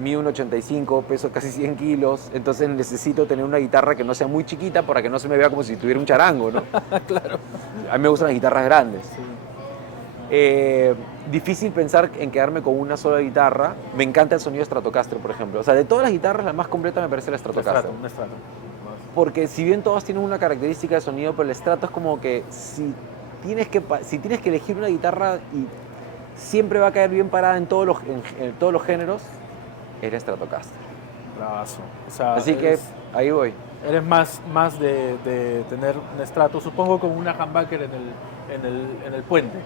mido 1,85, peso casi 100 kilos, entonces necesito tener una guitarra que no sea muy chiquita para que no se me vea como si tuviera un charango, ¿no? Claro. A mí me gustan las guitarras grandes. Sí. Difícil pensar en quedarme con una sola guitarra. Me encanta el sonido Stratocaster, por ejemplo. O sea, de todas las guitarras, la más completa me parece la Stratocaster. Un estrato. Porque si bien todas tienen una característica de sonido, pero el Strato es como que si tienes que elegir una guitarra y siempre va a caer bien parada en todos los géneros, es la Stratocaster. Bravazo. O sea, Así que ahí voy. eres más de tener un estrato, supongo, con una humbucker en el puente.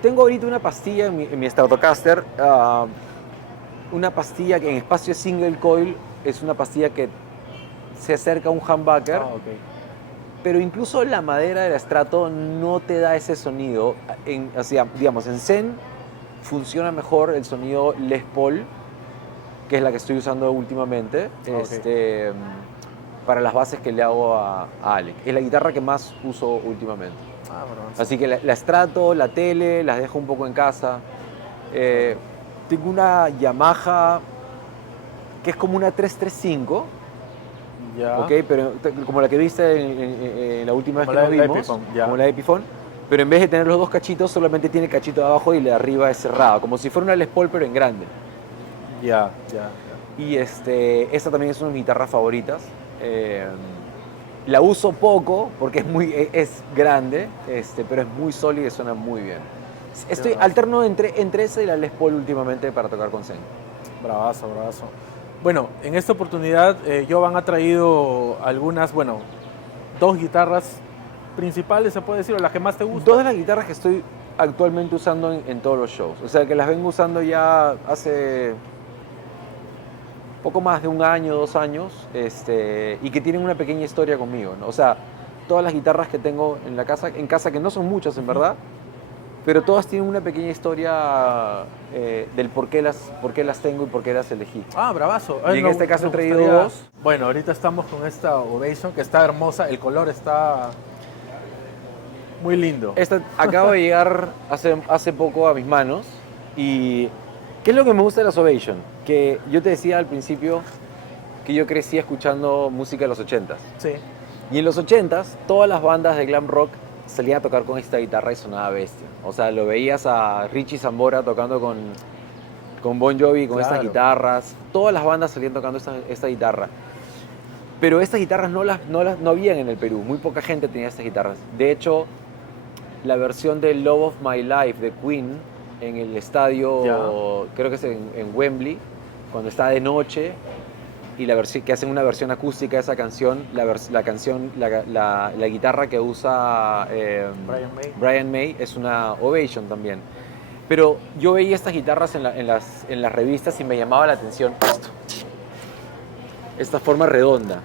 Tengo ahorita una pastilla en mi Stratocaster, una pastilla que en espacio single coil es una pastilla que se acerca a un humbucker, Ah, ok. pero incluso la madera del Strato no te da ese sonido. O sea, digamos, en Zen funciona mejor el sonido Les Paul, que es la que estoy usando últimamente, Ok. para las bases que le hago a Alec. Es la guitarra que más uso últimamente. Ah, bueno. Así que la Strato, la tele, las dejo un poco en casa. Tengo una Yamaha que es como una 335, Ya. ¿ok? Pero como la que viste en la última vez Como que la nos vimos, Epiphone, ya. como la Epiphone, pero en vez de tener los dos cachitos, solamente tiene cachito de abajo y la de arriba es cerrada, como si fuera una Les Paul pero en grande. Ya, ya. Y esta también es una de mis guitarras favoritas. La uso poco porque es grande, pero es muy sólida y suena muy bien. Alterno entre esa y la Les Paul últimamente para tocar con Zen. Bravazo, bravazo. Bueno, en esta oportunidad Jovan ha traído algunas, bueno, 2 guitarras principales, se puede decir, o las que más te gustan. 2 de las guitarras que estoy actualmente usando en todos los shows. O sea, que las vengo usando ya hace poco más de 1 año, 2 años, y que tienen una pequeña historia conmigo, ¿no? O sea, todas las guitarras que tengo en casa, que no son muchas en verdad, pero todas tienen una pequeña historia del por qué las tengo y por qué las elegí. Ah, bravazo. Y en este caso he traído 2. Bueno, ahorita estamos con esta Ovation que está hermosa, el color está muy lindo. Esta acaba de llegar hace poco a mis manos. Y ¿qué es lo que me gusta de las Ovation? Que yo te decía al principio que yo crecí escuchando música de los 80s. Sí. Y en los 80s todas las bandas de glam rock salían a tocar con esta guitarra y sonaba bestia. O sea, lo veías a Richie Sambora tocando con Bon Jovi, con estas guitarras. Todas las bandas salían tocando esta guitarra. Pero estas guitarras no habían en el Perú. Muy poca gente tenía estas guitarras. De hecho, la versión de Love of My Life de Queen en el estadio, creo que es en Wembley, cuando está de noche, y que hacen una versión acústica de esa canción, la guitarra que usa Brian May es una Ovation también. Pero yo veía estas guitarras en las revistas y me llamaba la atención esta forma redonda.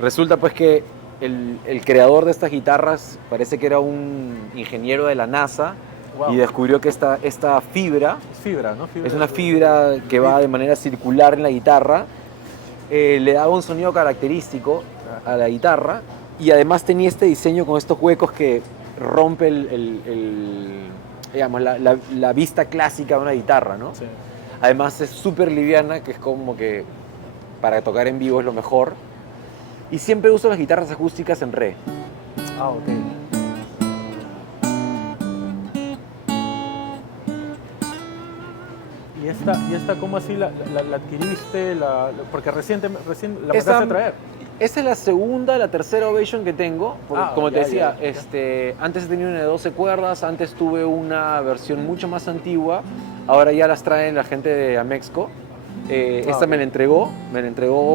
Resulta pues que el creador de estas guitarras parece que era un ingeniero de la NASA. Wow. Y descubrió que esta fibra, ¿no? Es una fibra que va de manera circular en la guitarra, le daba un sonido característico a la guitarra, y además tenía este diseño con estos huecos que rompe digamos, la vista clásica de una guitarra, ¿no? Sí. Además es súper liviana, que es como que para tocar en vivo es lo mejor. Y siempre uso las guitarras acústicas en re. Ah, ok. ¿Y esta cómo así la adquiriste? Porque recién la empezaste a traer. Esa es la segunda, la tercera Ovation que tengo. Como te decía, antes he tenido una de 12 cuerdas, antes tuve una versión mucho más antigua, ahora ya las traen la gente de Amexco. Esta me la entregó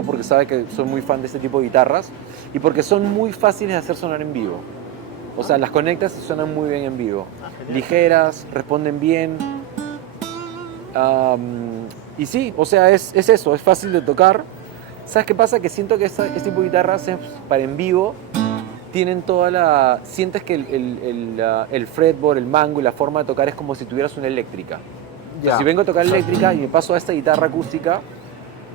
porque sabe que soy muy fan de este tipo de guitarras y porque son muy fáciles de hacer sonar en vivo. O sea, las conectas y suenan muy bien en vivo. Ligeras, responden bien. Y sí, o sea, es eso, es fácil de tocar. ¿Sabes qué pasa? Que siento que este tipo de guitarras para en vivo tienen sientes que el fretboard, el mango y la forma de tocar es como si tuvieras una eléctrica. Entonces, si vengo a tocar eléctrica y me paso a esta guitarra acústica,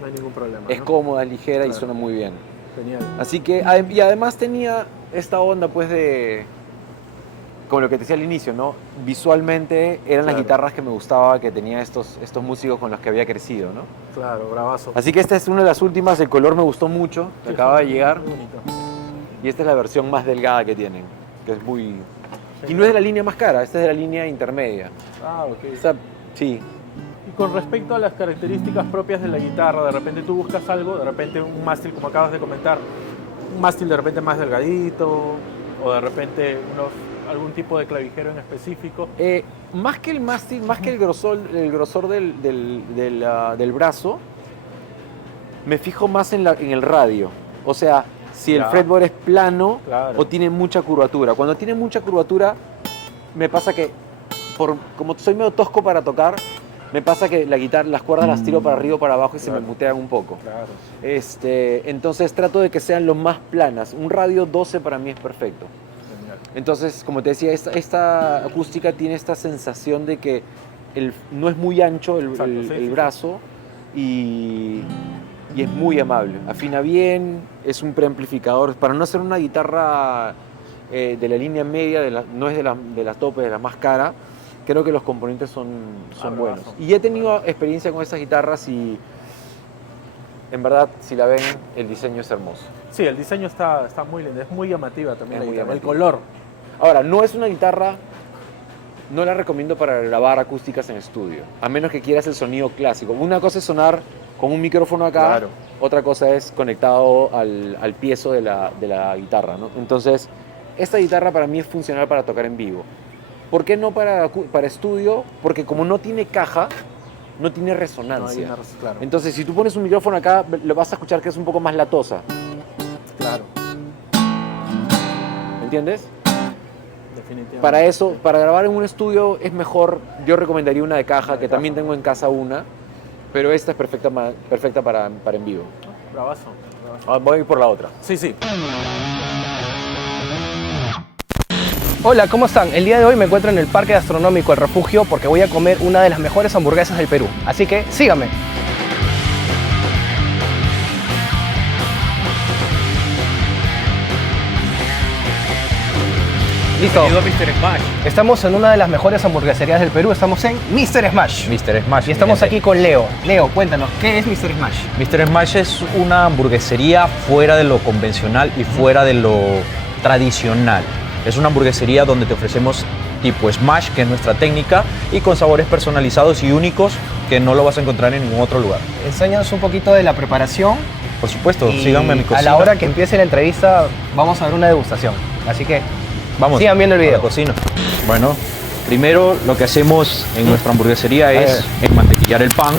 no hay ningún problema. Es cómoda, ligera y suena muy bien. Genial. Así que, y además tenía esta onda pues como lo que te decía al inicio, ¿no? Visualmente eran las guitarras que me gustaba, que tenía estos músicos con los que había crecido, ¿no? Claro, bravazo. Así que esta es una de las últimas, el color me gustó mucho, que acaba de llegar. Muy bonito. Y esta es la versión más delgada que tienen, que es muy... Y no es de la línea más cara, esta es de la línea intermedia. Ah, ok. Sí. Y con respecto a las características propias de la guitarra, de repente tú buscas algo, de repente un mástil, como acabas de comentar, un mástil de repente más delgadito, o de repente algún tipo de clavijero en específico. Más que el mástil, más que el grosor del brazo, me fijo más en el radio. O sea, si el fretboard es plano o tiene mucha curvatura. Cuando tiene mucha curvatura, me pasa que, como soy medio tosco para tocar, me pasa que las cuerdas las tiro para arriba o para abajo y se me mutean un poco. Claro. Entonces trato de que sean lo más planas. Un radio 12 para mí es perfecto. Entonces, como te decía, esta acústica tiene esta sensación de que no es muy ancho el brazo y es muy amable. Afina bien, es un preamplificador. Para no ser una guitarra de la línea media, no es de la tope, de la más cara, creo que los componentes son buenos. Y he tenido experiencia con estas guitarras y en verdad, si la ven, el diseño es hermoso. Sí, el diseño está muy lindo, es muy llamativa también. Es muy llamativa. El color. Ahora, no es una guitarra, no la recomiendo para grabar acústicas en estudio, a menos que quieras el sonido clásico. Una cosa es sonar con un micrófono acá, Claro. otra cosa es conectado al piezo de la guitarra, ¿no? Entonces, esta guitarra para mí es funcional para tocar en vivo. ¿Por qué no para estudio? Porque como no tiene caja, no tiene resonancia. Claro. Entonces, si tú pones un micrófono acá, lo vas a escuchar que es un poco más latosa. Claro. ¿Me entiendes? Definitivamente. Para eso, para grabar en un estudio es mejor, yo recomendaría una de caja, que también tengo en casa una, pero esta es perfecta para en vivo. Bravazo. Bravazo. Voy a ir por la otra. Sí, sí. Hola, ¿cómo están? El día de hoy me encuentro en el Parque Gastronómico El Refugio porque voy a comer una de las mejores hamburguesas del Perú. Así que síganme. Listo. Bienvenido a Mr. Smash. Estamos en una de las mejores hamburgueserías del Perú. Estamos en Mr. Smash. Mr. Smash. Y estamos mi gente. aquí con Leo. Leo, cuéntanos, ¿qué es Mr. Smash? Mr. Smash es una hamburguesería fuera de lo convencional y fuera de lo tradicional. Es una hamburguesería donde te ofrecemos tipo Smash, que es nuestra técnica, y con sabores personalizados y únicos que no lo vas a encontrar en ningún otro lugar. Enséñanos un poquito de la preparación. Por supuesto, Y síganme a mi cocina. a la hora que empiece la entrevista vamos a ver una degustación. Así que Vamos, sigan viendo el a la video. cocina. Bueno, primero lo que hacemos en nuestra hamburguesería A es mantequillar el pan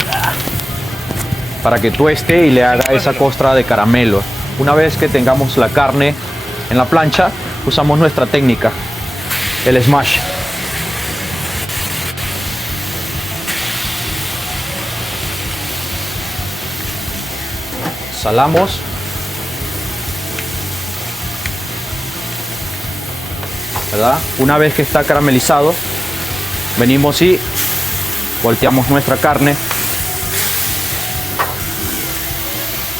para que tueste y le haga esa costra de caramelo. Una vez que tengamos la carne en la plancha, usamos nuestra técnica, el smash. Salamos. ¿Verdad? Una vez que está caramelizado, venimos y volteamos nuestra carne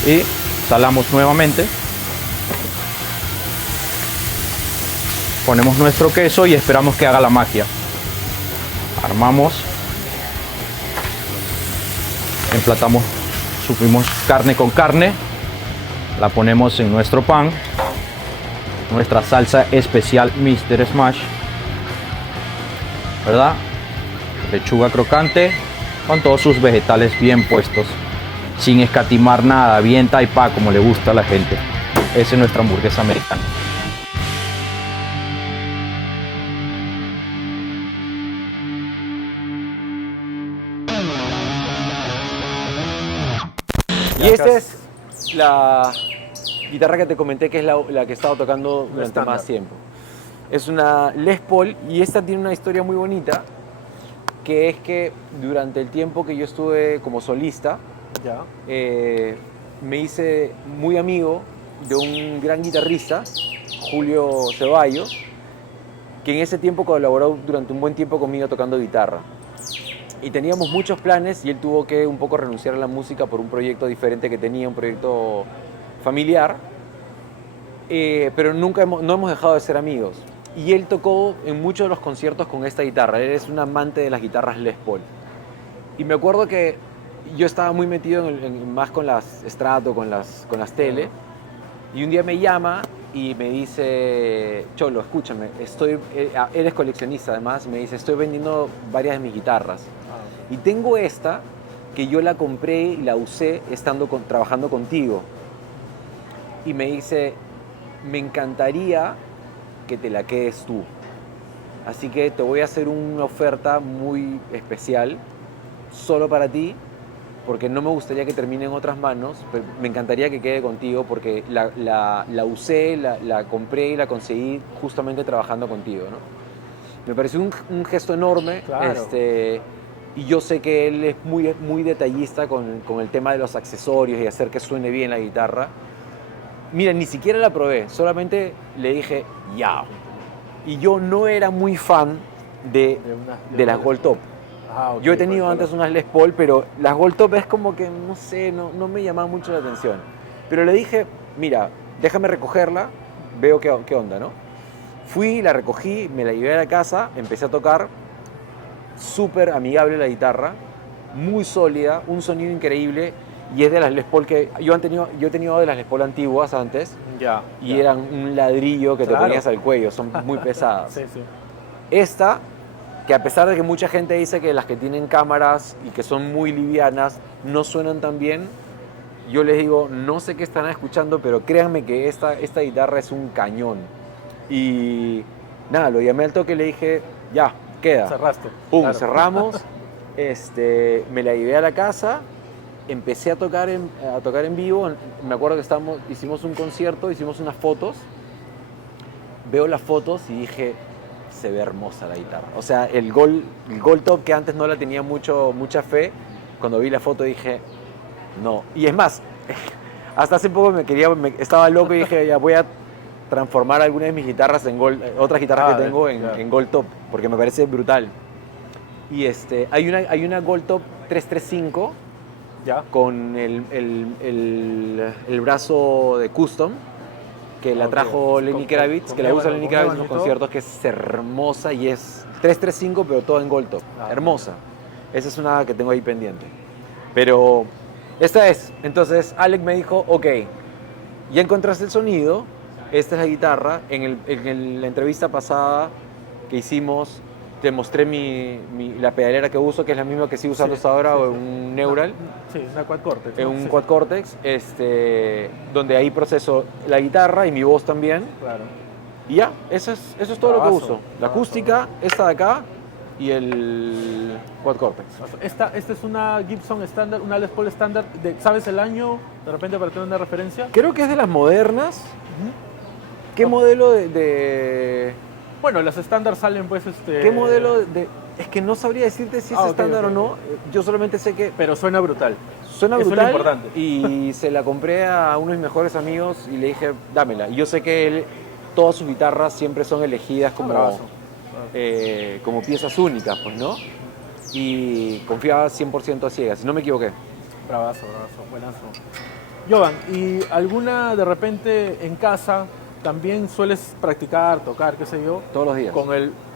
y salamos nuevamente. Ponemos nuestro queso y esperamos que haga la magia. Armamos, emplatamos, suprimos carne con carne, la ponemos en nuestro pan. Nuestra salsa especial Mr. Smash, ¿verdad? Lechuga crocante con todos sus vegetales bien puestos, sin escatimar nada, bien taipá como le gusta a la gente. Esa es nuestra hamburguesa americana. Y esta es la guitarra que te comenté que es la que he estado tocando durante estándar. más tiempo. Es una Les Paul y esta tiene una historia muy bonita, que es que durante el tiempo que yo estuve como solista, Ya. me hice muy amigo de un gran guitarrista, Julio Ceballos, que en ese tiempo colaboró durante un buen tiempo conmigo tocando guitarra. Y teníamos muchos planes y él tuvo que un poco renunciar a la música por un proyecto diferente que tenía, un proyecto familiar, pero no hemos dejado de ser amigos. Y él tocó en muchos de los conciertos con esta guitarra. Él es un amante de las guitarras Les Paul. Y me acuerdo que yo estaba muy metido más con las Strato, con las Tele. Y un día me llama y me dice, Cholo, escúchame, él es coleccionista además, me dice, estoy vendiendo varias de mis guitarras. Y tengo esta que yo la compré y la usé trabajando contigo. Y me dice, me encantaría que te la quedes tú. Así que te voy a hacer una oferta muy especial, solo para ti, porque no me gustaría que termine en otras manos, pero me encantaría que quede contigo porque la usé, la compré y la conseguí justamente trabajando contigo, ¿no? Me pareció un gesto enorme. Claro. Y yo sé que él es muy, muy detallista con el tema de los accesorios y hacer que suene bien la guitarra. Mira, ni siquiera la probé, solamente le dije, ya. Y yo no era muy fan de las Gold Top. Ah, ok, Yo he tenido por antes favor. unas Les Paul, pero las Gold Top es como que, no sé, no me llamaba mucho la atención. Pero le dije, mira, déjame recogerla, veo qué onda, ¿no? Fui, la recogí, me la llevé a la casa, empecé a tocar, súper amigable la guitarra, muy sólida, un sonido increíble, y es de las Les Paul que yo he tenido de las Les Paul antiguas antes, Ya. y ya. eran un ladrillo que te Claro. ponías al cuello, son muy pesadas. Sí, sí. Esta que a pesar de que mucha gente dice que las que tienen cámaras y que son muy livianas no suenan tan bien, yo les digo, no sé qué están escuchando, pero créanme que esta guitarra es un cañón. Y nada, lo llamé al toque y le dije, ya, queda. Cerraste. Pum, Claro. cerramos, me la llevé a la casa, empecé a tocar en vivo, me acuerdo que hicimos un concierto, hicimos unas fotos, veo las fotos y dije, se ve hermosa la guitarra. O sea, el Gold Top, que antes no la tenía mucha fe, cuando vi la foto dije, no. Y es más, hasta hace poco estaba loco y dije, ya voy a transformar algunas de mis guitarras en otras guitarras que tengo en Gold Top, porque me parece brutal. Y hay una Gold Top 335 Ya. con el brazo de custom, que la Ok. trajo Sí, Lenny con- Kravitz, con que la usa ébano, Lenny con Kravitz en ébano los y todo. conciertos, que es hermosa y es 335, pero todo en Gold Top. Ah. Hermosa. Esa es una que tengo ahí pendiente. Pero esta es. Entonces Alec me dijo, ok, ya encontraste el sonido, esta es la guitarra. En la entrevista pasada que hicimos, te mostré la pedalera que uso, que es la misma que sigo usando Sí, hasta ahora, sí, o sí. un Neural. Sí, una Quad Cortex. En ¿no? un Sí, Quad Cortex, donde ahí proceso la guitarra y mi voz también. Claro. Y ya, eso es todo lo que Bravazo, uso. La bravazo. acústica, esta de acá y el Quad Cortex. Esta es una Gibson estándar, una Les Paul estándar. ¿Sabes el año? De repente para tener una referencia. Creo que es de las modernas. ¿Qué modelo de Bueno, las estándar salen pues qué modelo de? Es que no sabría decirte si es Ok, estándar ok. o no. Yo solamente sé que Pero suena brutal. suena Eso es lo brutal importante. y se la compré a uno de mis mejores amigos y le dije, dámela. Y yo sé que todas sus guitarras siempre son elegidas Bravazo. como piezas únicas, pues, ¿no? Y confiaba 100% a ciegas, si no me equivoqué. Bravazo, buenazo. Jovan, ¿y alguna de repente en casa también sueles practicar, tocar, qué sé yo? Todos los días.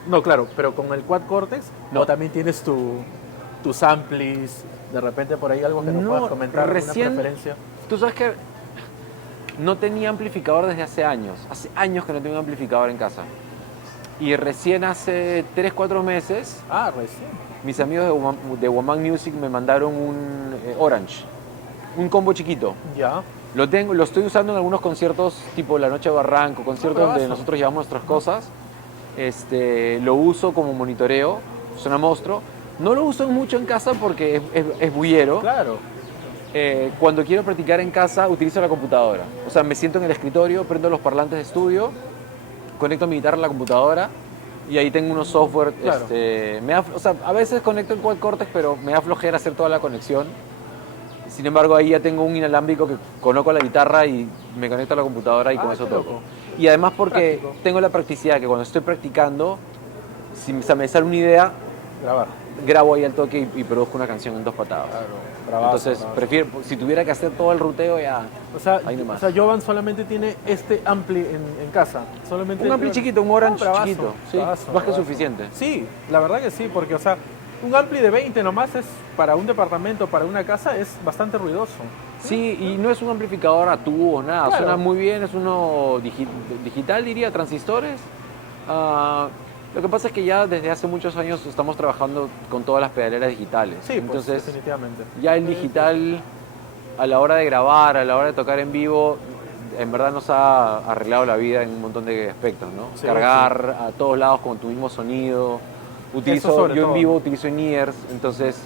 No, claro, pero con el Quad Cortex, No. ¿o también tienes tus amplis? De repente por ahí algo que nos No, puedas comentar, recién- alguna preferencia. Tú sabes que no tenía amplificador desde hace años. Hace años que no tengo un amplificador en casa. Y recién hace 3-4 meses, Ah, recién. mis amigos de Woman Music me mandaron un Orange. Un combo chiquito. Ya. Lo estoy usando en algunos conciertos, tipo La Noche de Barranco, conciertos donde bravazo. nosotros llevamos nuestras cosas. Lo uso como monitoreo, suena monstruo. No lo uso mucho en casa porque es bullero. Claro. Cuando quiero practicar en casa, utilizo la computadora. O sea, me siento en el escritorio, prendo los parlantes de estudio, conecto mi guitarra a la computadora y ahí tengo unos software. Claro. O sea, a veces conecto el Quad Cortex, pero me da flojera hacer toda la conexión. Sin embargo, ahí ya tengo un inalámbrico que coloco la guitarra y me conecto a la computadora y con eso qué toco. loco. Y además porque Práctico. tengo la practicidad que cuando estoy practicando, si me sale una idea, Grabar. grabo ahí al toque y produzco una canción en 2 patadas. Claro. Bravazo, Entonces, bravazo. prefiero, si tuviera que hacer todo el ruteo, ya. Ahí nomás. Jovan solamente tiene este ampli en casa. Solamente Un ampli chiquito, un Orange bravazo, chiquito. Sí, bravazo, más que bravazo. suficiente. Sí, la verdad que sí, porque, o sea, un ampli de 20 nomás es para un departamento, para una casa, es bastante ruidoso. Sí, y no es un amplificador a tubos, nada. Claro. Suena muy bien, es uno digital, diría, transistores. Lo que pasa es que ya desde hace muchos años estamos trabajando con todas las pedaleras digitales. Sí, pues, Entonces, definitivamente. ya el digital, a la hora de grabar, a la hora de tocar en vivo, en verdad nos ha arreglado la vida en un montón de aspectos, ¿no? Sí, Cargar a todos lados con tu mismo sonido. Eso sobre Yo todo. en vivo utilizo in-ears, entonces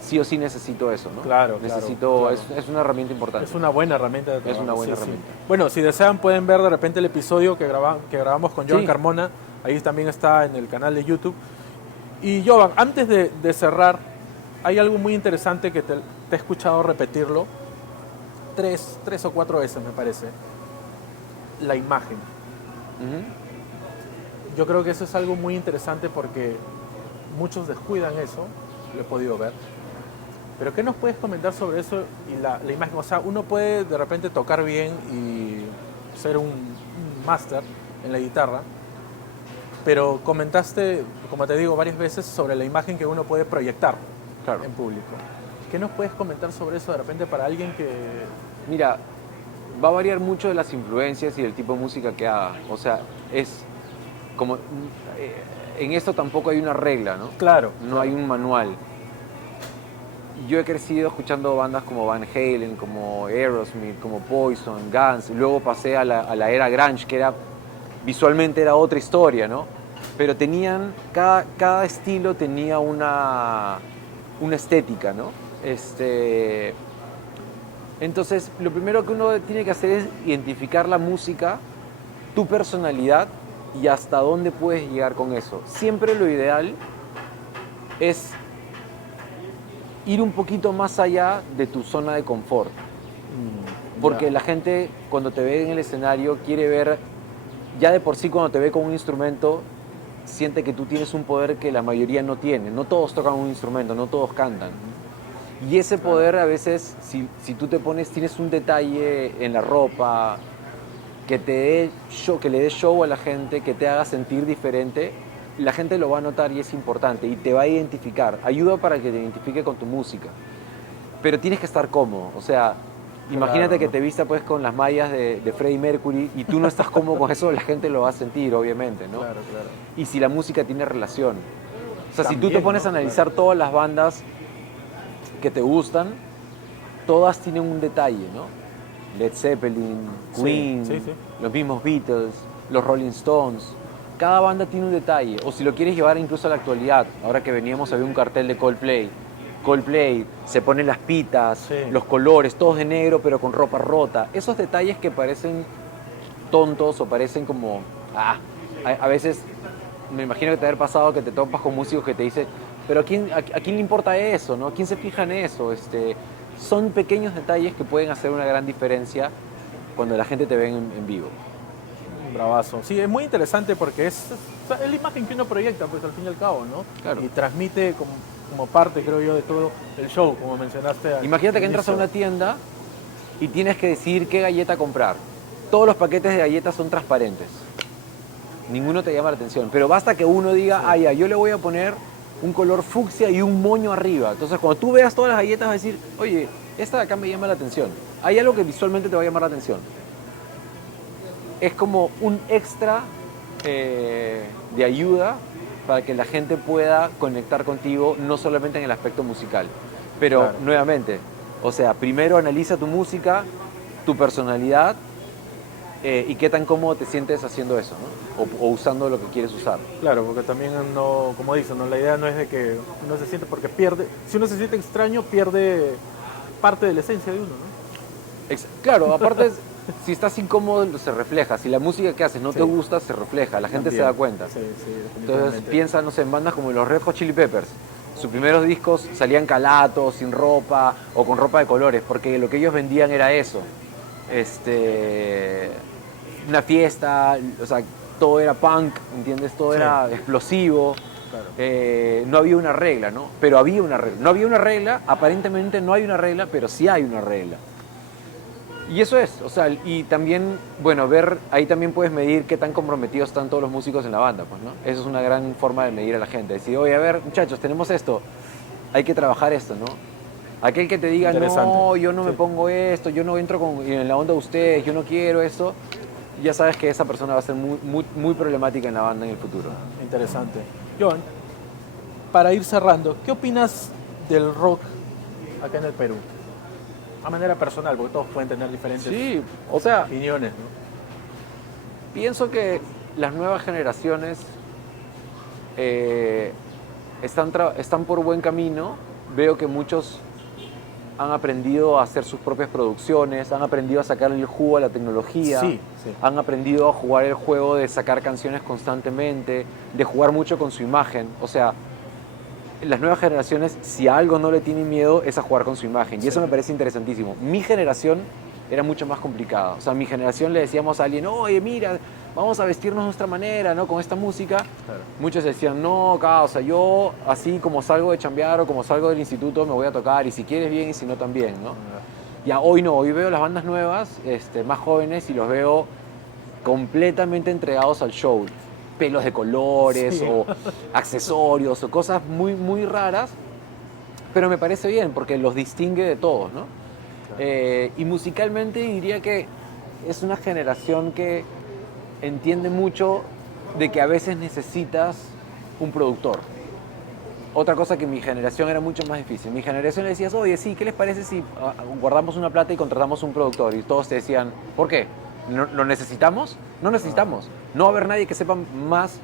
sí o sí necesito eso, ¿no? Claro, Necesito, claro. Es una herramienta importante. Es una buena herramienta de trabajo. una buena herramienta. Bueno, si desean pueden ver de repente el episodio que grabamos con Jovan Sí. Carmona. Ahí también está en el canal de YouTube. Y Jovan, antes de cerrar, hay algo muy interesante que te he escuchado repetirlo 3 o 4 veces, me parece. La imagen. Ujú. Yo creo que eso es algo muy interesante porque muchos descuidan eso, lo he podido ver. Pero ¿qué nos puedes comentar sobre eso y la imagen? O sea, uno puede de repente tocar bien y ser un máster en la guitarra, pero comentaste, como te digo, varias veces sobre la imagen que uno puede proyectar Claro. en público. ¿Qué nos puedes comentar sobre eso de repente para alguien que... Mira, va a variar mucho de las influencias y del tipo de música que haga. O sea, como en esto tampoco hay una regla, ¿no? Claro. No hay un manual. Yo he crecido escuchando bandas como Van Halen, como Aerosmith, como Poison, Guns. Luego pasé a la era grunge, que visualmente era otra historia, ¿no? Pero cada estilo tenía una estética, ¿no? Entonces, lo primero que uno tiene que hacer es identificar la música, tu personalidad y hasta dónde puedes llegar con eso. Siempre lo ideal es ir un poquito más allá de tu zona de confort. Porque Ya. la gente cuando te ve en el escenario quiere ver, ya de por sí cuando te ve con un instrumento, siente que tú tienes un poder que la mayoría no tiene. No todos tocan un instrumento, no todos cantan. Y ese poder a veces, si tú tienes un detalle en la ropa, que te dé show, que le dé show a la gente, que te haga sentir diferente, la gente lo va a notar y es importante y te va a identificar. Ayuda para que te identifique con tu música. Pero tienes que estar cómodo. O sea, imagínate Claro, que ¿no? te vista pues con las mallas de Freddie Mercury y tú no estás cómodo con eso, la gente lo va a sentir, obviamente, ¿no? Claro, claro. Y si la música tiene relación. O sea, si tú te También, pones ¿no? a analizar todas las bandas que te gustan, todas tienen un detalle, ¿no? Led Zeppelin, Sí, Queen, sí, sí. los mismos Beatles, los Rolling Stones. Cada banda tiene un detalle. O si lo quieres llevar incluso a la actualidad, ahora que veníamos había un cartel de Coldplay. Coldplay, se ponen las pitas, Sí. los colores, todos de negro pero con ropa rota. Esos detalles que parecen tontos o parecen como... a veces me imagino que te ha pasado que te topas con músicos que te dicen, pero a quién le importa eso? ¿No? ¿A quién se fija en eso? Son pequeños detalles que pueden hacer una gran diferencia cuando la gente te ve en vivo. Bravazo. Sí, es muy interesante porque es la imagen que uno proyecta, pues al fin y al cabo, ¿no? Claro. Y transmite como parte, creo yo, de todo el show, como mencionaste. Imagínate que entras a una tienda y tienes que decidir qué galleta comprar. Todos los paquetes de galletas son transparentes. Ninguno te llama la atención. Pero basta que uno diga, ya, yo le voy a poner un color fucsia y un moño arriba. Entonces, cuando tú veas todas las galletas, vas a decir, oye, esta de acá me llama la atención. Hay algo que visualmente te va a llamar la atención. Es como un extra de ayuda para que la gente pueda conectar contigo, no solamente en el aspecto musical. Pero, Claro. nuevamente, o sea, primero analiza tu música, tu personalidad y qué tan cómodo te sientes haciendo eso, ¿no? O usando lo que quieres usar. Claro, porque también no, como dicen, ¿no? La idea no es de que uno se siente, porque pierde, si uno se siente extraño, pierde parte de la esencia de uno, ¿no? Claro, aparte, si estás incómodo, se refleja. Si la música que haces no te gusta, se refleja. La gente se da cuenta. Sí, sí, Entonces definitivamente. piensa, no sé, en bandas como los Red Hot Chili Peppers. Sus primeros discos salían calatos, sin ropa o con ropa de colores, porque lo que ellos vendían era eso. Una fiesta, o sea, todo era punk, ¿entiendes? Todo era explosivo. Claro. No había una regla, ¿no? Pero había una regla. No había una regla, aparentemente no hay una regla, pero sí hay una regla. Y eso es, o sea, y también, bueno, ahí también puedes medir qué tan comprometidos están todos los músicos en la banda, pues, ¿no? Eso es una gran forma de medir a la gente. Decir, oye, a ver, muchachos, tenemos esto, hay que trabajar esto, ¿no? Aquel que te diga, no, yo no me pongo esto, yo no entro en la onda de ustedes, yo no quiero esto, ya sabes que esa persona va a ser muy problemática en la banda en el futuro. Interesante. Joan, para ir cerrando, ¿qué opinas del rock acá en el Perú? A manera personal, porque todos pueden tener diferentes Sí, o sea, opiniones, ¿no? pienso que las nuevas generaciones están por buen camino. Veo que muchos han aprendido a hacer sus propias producciones, han aprendido a sacar el jugo a la tecnología, Sí. han aprendido a jugar el juego de sacar canciones constantemente, de jugar mucho con su imagen. O sea, las nuevas generaciones, si a algo no le tienen miedo, es a jugar con su imagen. Y eso me parece interesantísimo. Mi generación era mucho más complicada. O sea, mi generación le decíamos a alguien, oye, mira, vamos a vestirnos de nuestra manera, ¿no? Con esta música. Claro. Muchos decían, no, acá, o sea, yo así como salgo de chambear o como salgo del instituto me voy a tocar, y si quieres bien y si no también, ¿no? Ya hoy no, hoy veo las bandas nuevas, más jóvenes, y los veo completamente entregados al show. Pelos de colores, Sí. o accesorios, o cosas muy, muy raras, pero me parece bien porque los distingue de todos, ¿no? Y musicalmente diría que es una generación que entiende mucho de que a veces necesitas un productor. Otra cosa que en mi generación era mucho más difícil. Mi generación le decías, oye, sí, ¿qué les parece si guardamos una plata y contratamos un productor? Y todos te decían, ¿por qué? ¿Lo necesitamos? No necesitamos. No va a haber nadie que sepa más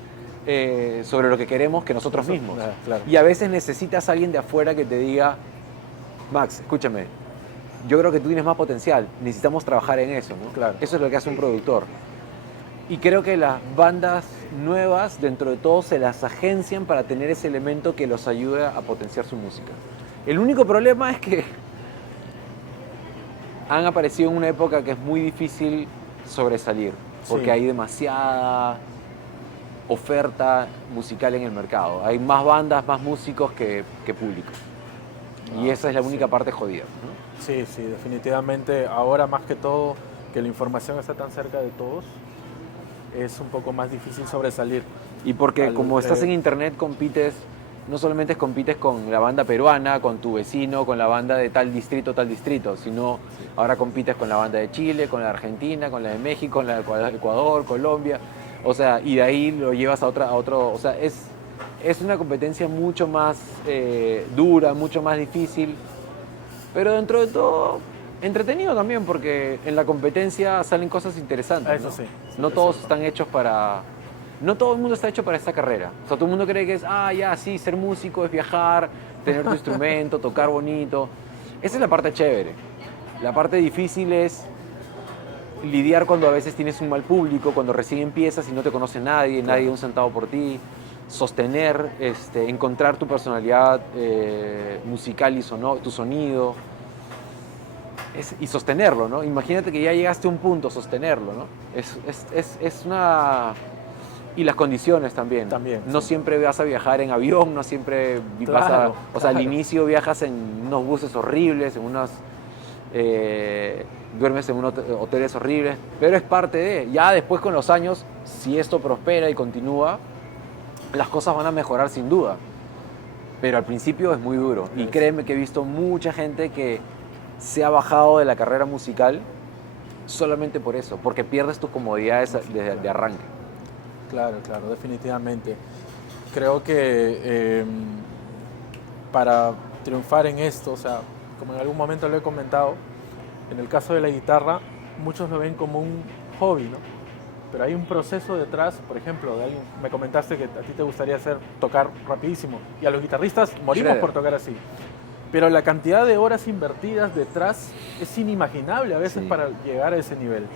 sobre lo que queremos que nosotros mismos. Claro. Y a veces necesitas a alguien de afuera que te diga, Max, escúchame, yo creo que tú tienes más potencial, necesitamos trabajar en eso, ¿no? Claro. Eso es lo que hace un productor. Y creo que las bandas nuevas, dentro de todo, se las agencian para tener ese elemento que los ayude a potenciar su música. El único problema es que han aparecido en una época que es muy difícil sobresalir, porque Sí. hay demasiada oferta musical en el mercado. Hay más bandas, más músicos que público. Y esa es la única parte jodida, ¿no? Sí, sí, definitivamente. Ahora más que todo, que la información está tan cerca de todos, es un poco más difícil sobresalir. Y porque como estás en eh, internet compites, no solamente compites con la banda peruana, con tu vecino, con la banda de tal distrito, sino ahora compites con la banda de Chile, con la de Argentina, con la de México, con la de Ecuador, Colombia, o sea, y de ahí lo llevas a otro, o sea, es una competencia mucho más dura, mucho más difícil, pero dentro de todo entretenido también, porque en la competencia salen cosas interesantes. Eso ¿no? sí, sí, No es todos cierto. están hechos para... No todo el mundo está hecho para esta carrera. O sea, todo el mundo cree que es, ya, sí, ser músico es viajar, tener tu instrumento, tocar bonito. Esa es la parte chévere. La parte difícil es lidiar cuando a veces tienes un mal público, cuando recién empiezas y no te conoce nadie, nadie da un centavo por ti. Sostener, encontrar tu personalidad musical y tu sonido. Y sostenerlo, ¿no? Imagínate que ya llegaste a un punto, sostenerlo, ¿no? Es una... Y las condiciones también. También, No sí. siempre vas a viajar en avión, no siempre vas a... Claro, O sea, al claro. inicio viajas en unos buses horribles, en unos... duermes en unos hoteles horribles, pero es parte de... Ya después con los años, si esto prospera y continúa, las cosas van a mejorar sin duda. Pero al principio es muy duro. Y créeme que he visto mucha gente que se ha bajado de la carrera musical solamente por eso, porque pierdes tus comodidades de arranque. Claro, claro, definitivamente. Creo que para triunfar en esto, o sea, como en algún momento lo he comentado, en el caso de la guitarra, muchos lo ven como un hobby, ¿no? Pero hay un proceso detrás, por ejemplo, de alguien, me comentaste que a ti te gustaría tocar rapidísimo, y a los guitarristas morimos Shredder. por tocar así. Pero la cantidad de horas invertidas detrás es inimaginable a veces Sí. para llegar a ese nivel.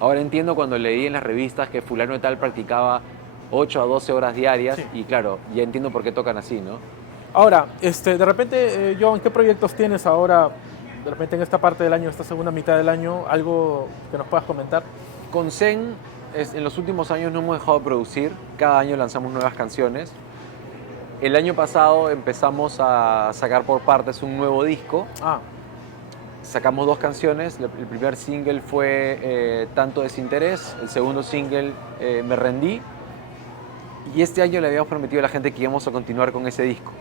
Ahora entiendo cuando leí en las revistas que fulano de tal practicaba 8 a 12 horas diarias Sí. y claro, ya entiendo por qué tocan así, ¿no? Ahora, de repente, Joan, ¿qué proyectos tienes ahora, de repente en esta parte del año, esta segunda mitad del año, algo que nos puedas comentar? Con Zen, en los últimos años no hemos dejado de producir, cada año lanzamos nuevas canciones. El año pasado empezamos a sacar por partes un nuevo disco. Ah, Sacamos 2 canciones, el primer single fue Tanto Desinterés, el segundo single Me Rendí. Y este año le habíamos prometido a la gente que íbamos a continuar con ese disco.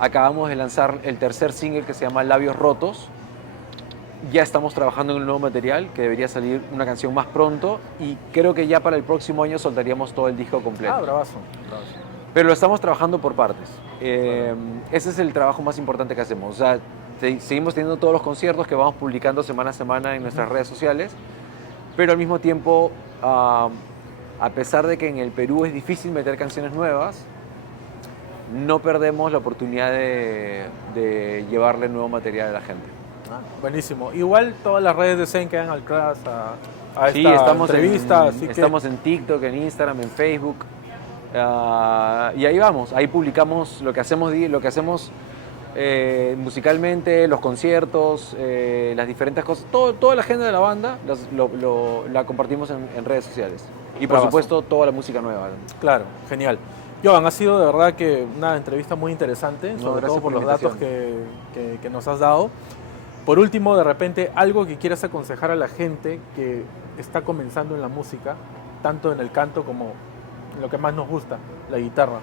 Acabamos de lanzar el tercer single que se llama Labios Rotos. Ya estamos trabajando en un nuevo material que debería salir una canción más pronto y creo que ya para el próximo año soltaríamos todo el disco completo. bravazo, bravazo. Pero lo estamos trabajando por partes. Ese es el trabajo más importante que hacemos. O sea, seguimos teniendo todos los conciertos que vamos publicando semana a semana en nuestras redes sociales, pero al mismo tiempo, a pesar de que en el Perú es difícil meter canciones nuevas, no perdemos la oportunidad de llevarle nuevo material a la gente. Ah, buenísimo. Igual todas las redes de Zen quedan al clas a Sí, esta estamos entrevista, así que estamos en TikTok, en Instagram, en Facebook. Y ahí vamos, ahí publicamos lo que hacemos musicalmente, los conciertos, las diferentes cosas, toda la agenda de la banda la compartimos en redes sociales. Y por Bravazo. supuesto toda la música nueva. claro, genial. Joan, ha sido de verdad que una entrevista muy interesante, sobre gracias todo por por la los datos que nos has dado. Por último, de repente, algo que quieras aconsejar a la gente que está comenzando en la música, tanto en el canto como en lo que más nos gusta, la guitarra.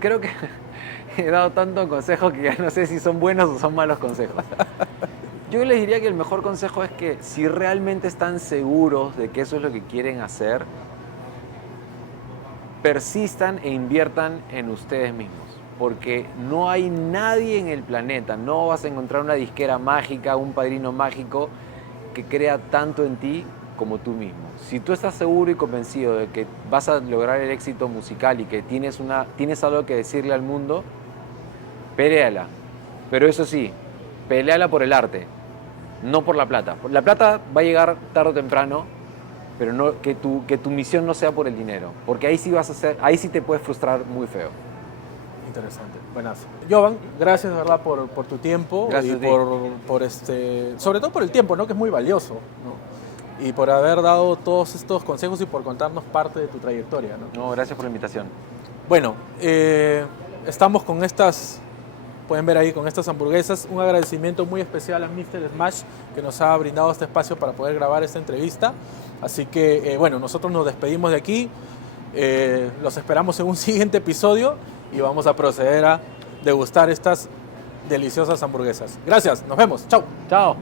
Creo que he dado tantos consejos que ya no sé si son buenos o son malos consejos. Yo les diría que el mejor consejo es que si realmente están seguros de que eso es lo que quieren hacer, persistan e inviertan en ustedes mismos. Porque no hay nadie en el planeta, no vas a encontrar una disquera mágica, un padrino mágico que crea tanto en ti como tú mismo. Si tú estás seguro y convencido de que vas a lograr el éxito musical y que tienes algo que decirle al mundo, peléala. Pero eso sí, peléala por el arte, no por la plata. La plata va a llegar tarde o temprano, pero no, que tu misión no sea por el dinero, porque ahí sí te puedes frustrar muy feo. Interesante, buenazo. Jovan, gracias de verdad por tu tiempo. Gracias y a ti. sobre todo por el tiempo, ¿no? Que es muy valioso, ¿no? Y por haber dado todos estos consejos y por contarnos parte de tu trayectoria, ¿no? No, gracias por la invitación. Bueno, estamos con estas, pueden ver ahí, con estas hamburguesas. Un agradecimiento muy especial a Mr. Smash, que nos ha brindado este espacio para poder grabar esta entrevista. Así que, bueno, nosotros nos despedimos de aquí. Los esperamos en un siguiente episodio y vamos a proceder a degustar estas deliciosas hamburguesas. Gracias, nos vemos. Chao. Chao.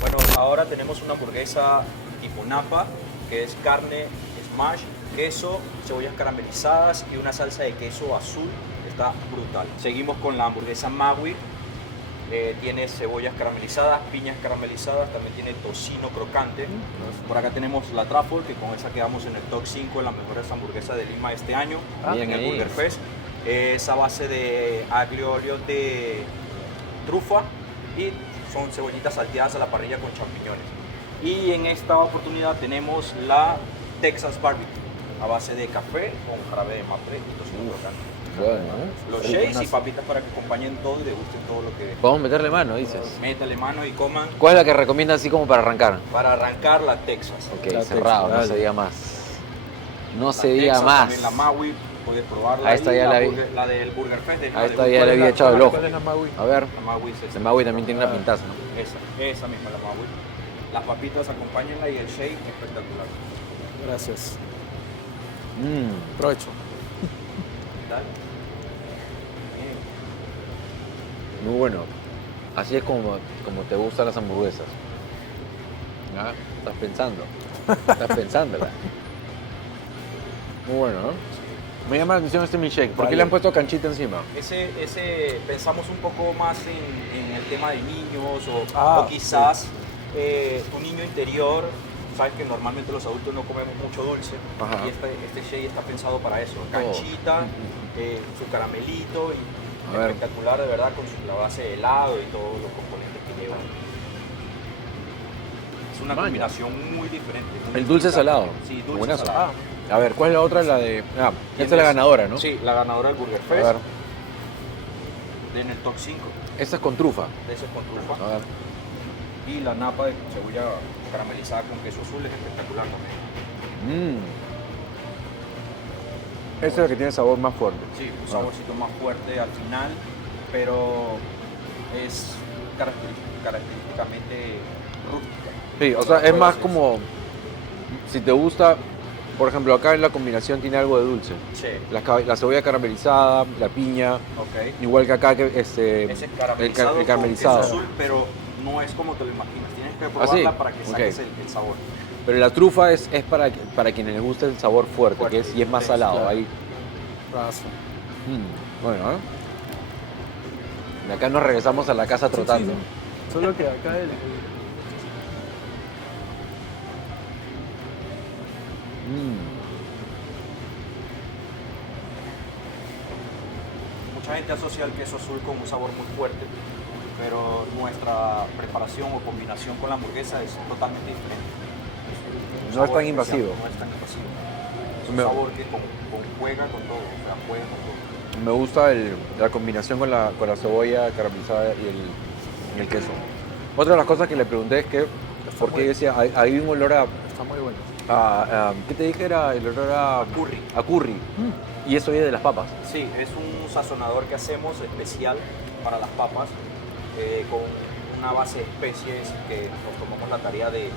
Bueno, ahora tenemos una hamburguesa tipo napa, que es carne, smash, queso, cebollas caramelizadas y una salsa de queso azul. Está brutal. Seguimos con la hamburguesa Maui. Tiene cebollas caramelizadas, piñas caramelizadas, también tiene tocino crocante. Por acá tenemos la Truffle, que con esa quedamos en el top 5 de las mejores hamburguesas de Lima este año, Bien en el ahí. Burger Fest. Es a base de aglio olio de trufa y son cebollitas salteadas a la parrilla con champiñones. Y en esta oportunidad tenemos la Texas Barbecue, a base de café con jarabe de maple y tocino crocante. Los shakes y papitas para que acompañen todo y degusten todo lo que... Podemos meterle mano, dices. Métale mano y coman. ¿Cuál es la que recomiendas así como para arrancar? Para arrancar la Texas. Ok, La cerrado, Texas, no dale. se diga más. No La se diga Texas, más. también la Maui, puedes probarla. Ahí está, y ya la vi. La del Burger Fest. de Ahí está, de ya Burger le había Fest. echado el ojo. ¿Cuál es la Maui? A ver, La Maui es esa. el Maui también tiene una pintaza, ¿no? Esa misma, la Maui. Las papitas, acompáñenla y el shake espectacular. Gracias. Mm. Provecho. Dale. Bien. Muy bueno. Así es como te gustan las hamburguesas. ¿Ah? Estás pensando. Estás pensándola. Muy bueno, ¿no? Me llama la atención este milkshake. ¿Por qué Vale. le han puesto canchita encima? Ese pensamos un poco más en el tema de niños Ah, o quizás tu niño interior. Sabes que normalmente los adultos no comemos mucho dulce. Ajá. Y este shake está pensado para eso. Canchita, su caramelito y A ver. espectacular de verdad con la base de helado y todos los componentes que lleva. Es una Maña. combinación muy diferente. muy El dulce distinta. salado. Sí, dulce Buenazo. salado. A ver, ¿cuál es la otra? La de... Ah, esta es la ganadora, ¿no? Sí, la ganadora del Burger A Fest. ver, En el top 5. esta es con trufa. De ese con trufa. A ver. Y la napa de cebolla caramelizada con queso azul es espectacular también. Esa es la que tiene sabor más fuerte. Sí, un saborcito más fuerte al final, pero es característicamente rústica. Sí, o sea, es más como... Si te gusta... Por ejemplo, acá en la combinación tiene algo de dulce. Sí, La cebolla caramelizada, la piña, ok. igual que acá que Ese caramelizado, el caramelizado. con queso azul, pero no es como te lo imaginas. Tienes que probarla sí? para que Ok. saques el sabor. Pero la trufa es para quienes les gusta el sabor fuerte, Fuerte, que es, y es más sí, salado. claro. Ahí. Brazo. Bueno, ¿eh? De acá nos regresamos a la casa trotando. Sí, sí. Solo que acá Mucha gente asocia el queso azul con un sabor muy fuerte, pero nuestra preparación o combinación con la hamburguesa es totalmente diferente. Un No es sabor tan invasivo. No es tan invasivo. Es un Me- sabor que juega con todo, o sea, juega con todo. Me gusta la combinación con la cebolla caramelizada y el queso. Otra de las cosas que le pregunté es que, porque yo decía, hay un olor está muy bueno. ¿qué te dije? Era el olor a Curry. A curry. Y eso viene de las papas. Sí, es un sazonador que hacemos especial para las papas con una base de especies que nos tomamos la tarea de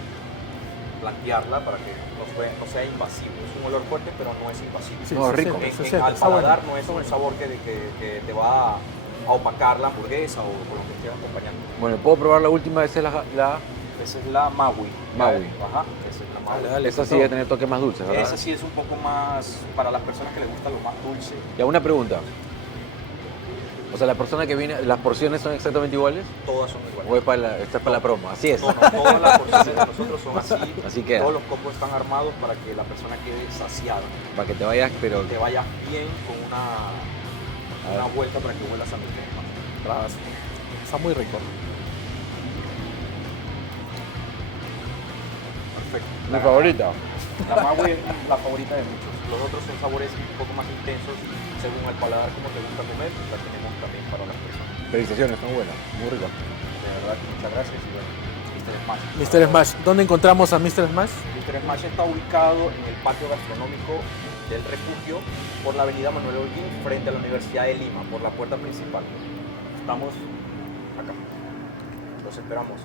plantearla para que no sea invasivo. Es un olor fuerte, pero no es invasivo. Sí, No, se rico. siente, se Al siente, está bueno. paladar no es un sabor que te va a opacar la hamburguesa o lo que esté acompañando. Bueno, ¿puedo probar la última? Esa es la Esa es la Maui. Maui. Ajá, esa es la Maui. esa sí debe tener toques más dulces, ¿verdad? Esa sí es un poco más para las personas que les gusta lo más dulce. Y una pregunta. O sea, la persona que viene, ¿las porciones son exactamente iguales? Todas son ¿O iguales. es para esta es para la promo? Así es. No, todas las porciones de nosotros son así. Así queda. Todos los combos están armados para que la persona quede saciada. Para que te vayas, pero... Y te vayas bien con una vuelta para que vuelas a mi tema. Gracias. Está muy rico. Perfecto. Mi favorita. La Maui es la favorita de muchos. Los otros son sabores un poco más intensos según el paladar, como te gusta comer, la tenemos también para las personas. Felicitaciones, son buenas, muy ricas. De verdad que muchas gracias y bueno, Mr. Smash. Mr. Smash. ¿Dónde encontramos a Mr. Smash? Mr. Smash está ubicado en el patio gastronómico del refugio por la avenida Manuel Holguín frente a la Universidad de Lima, por la puerta principal. Estamos acá. Los esperamos.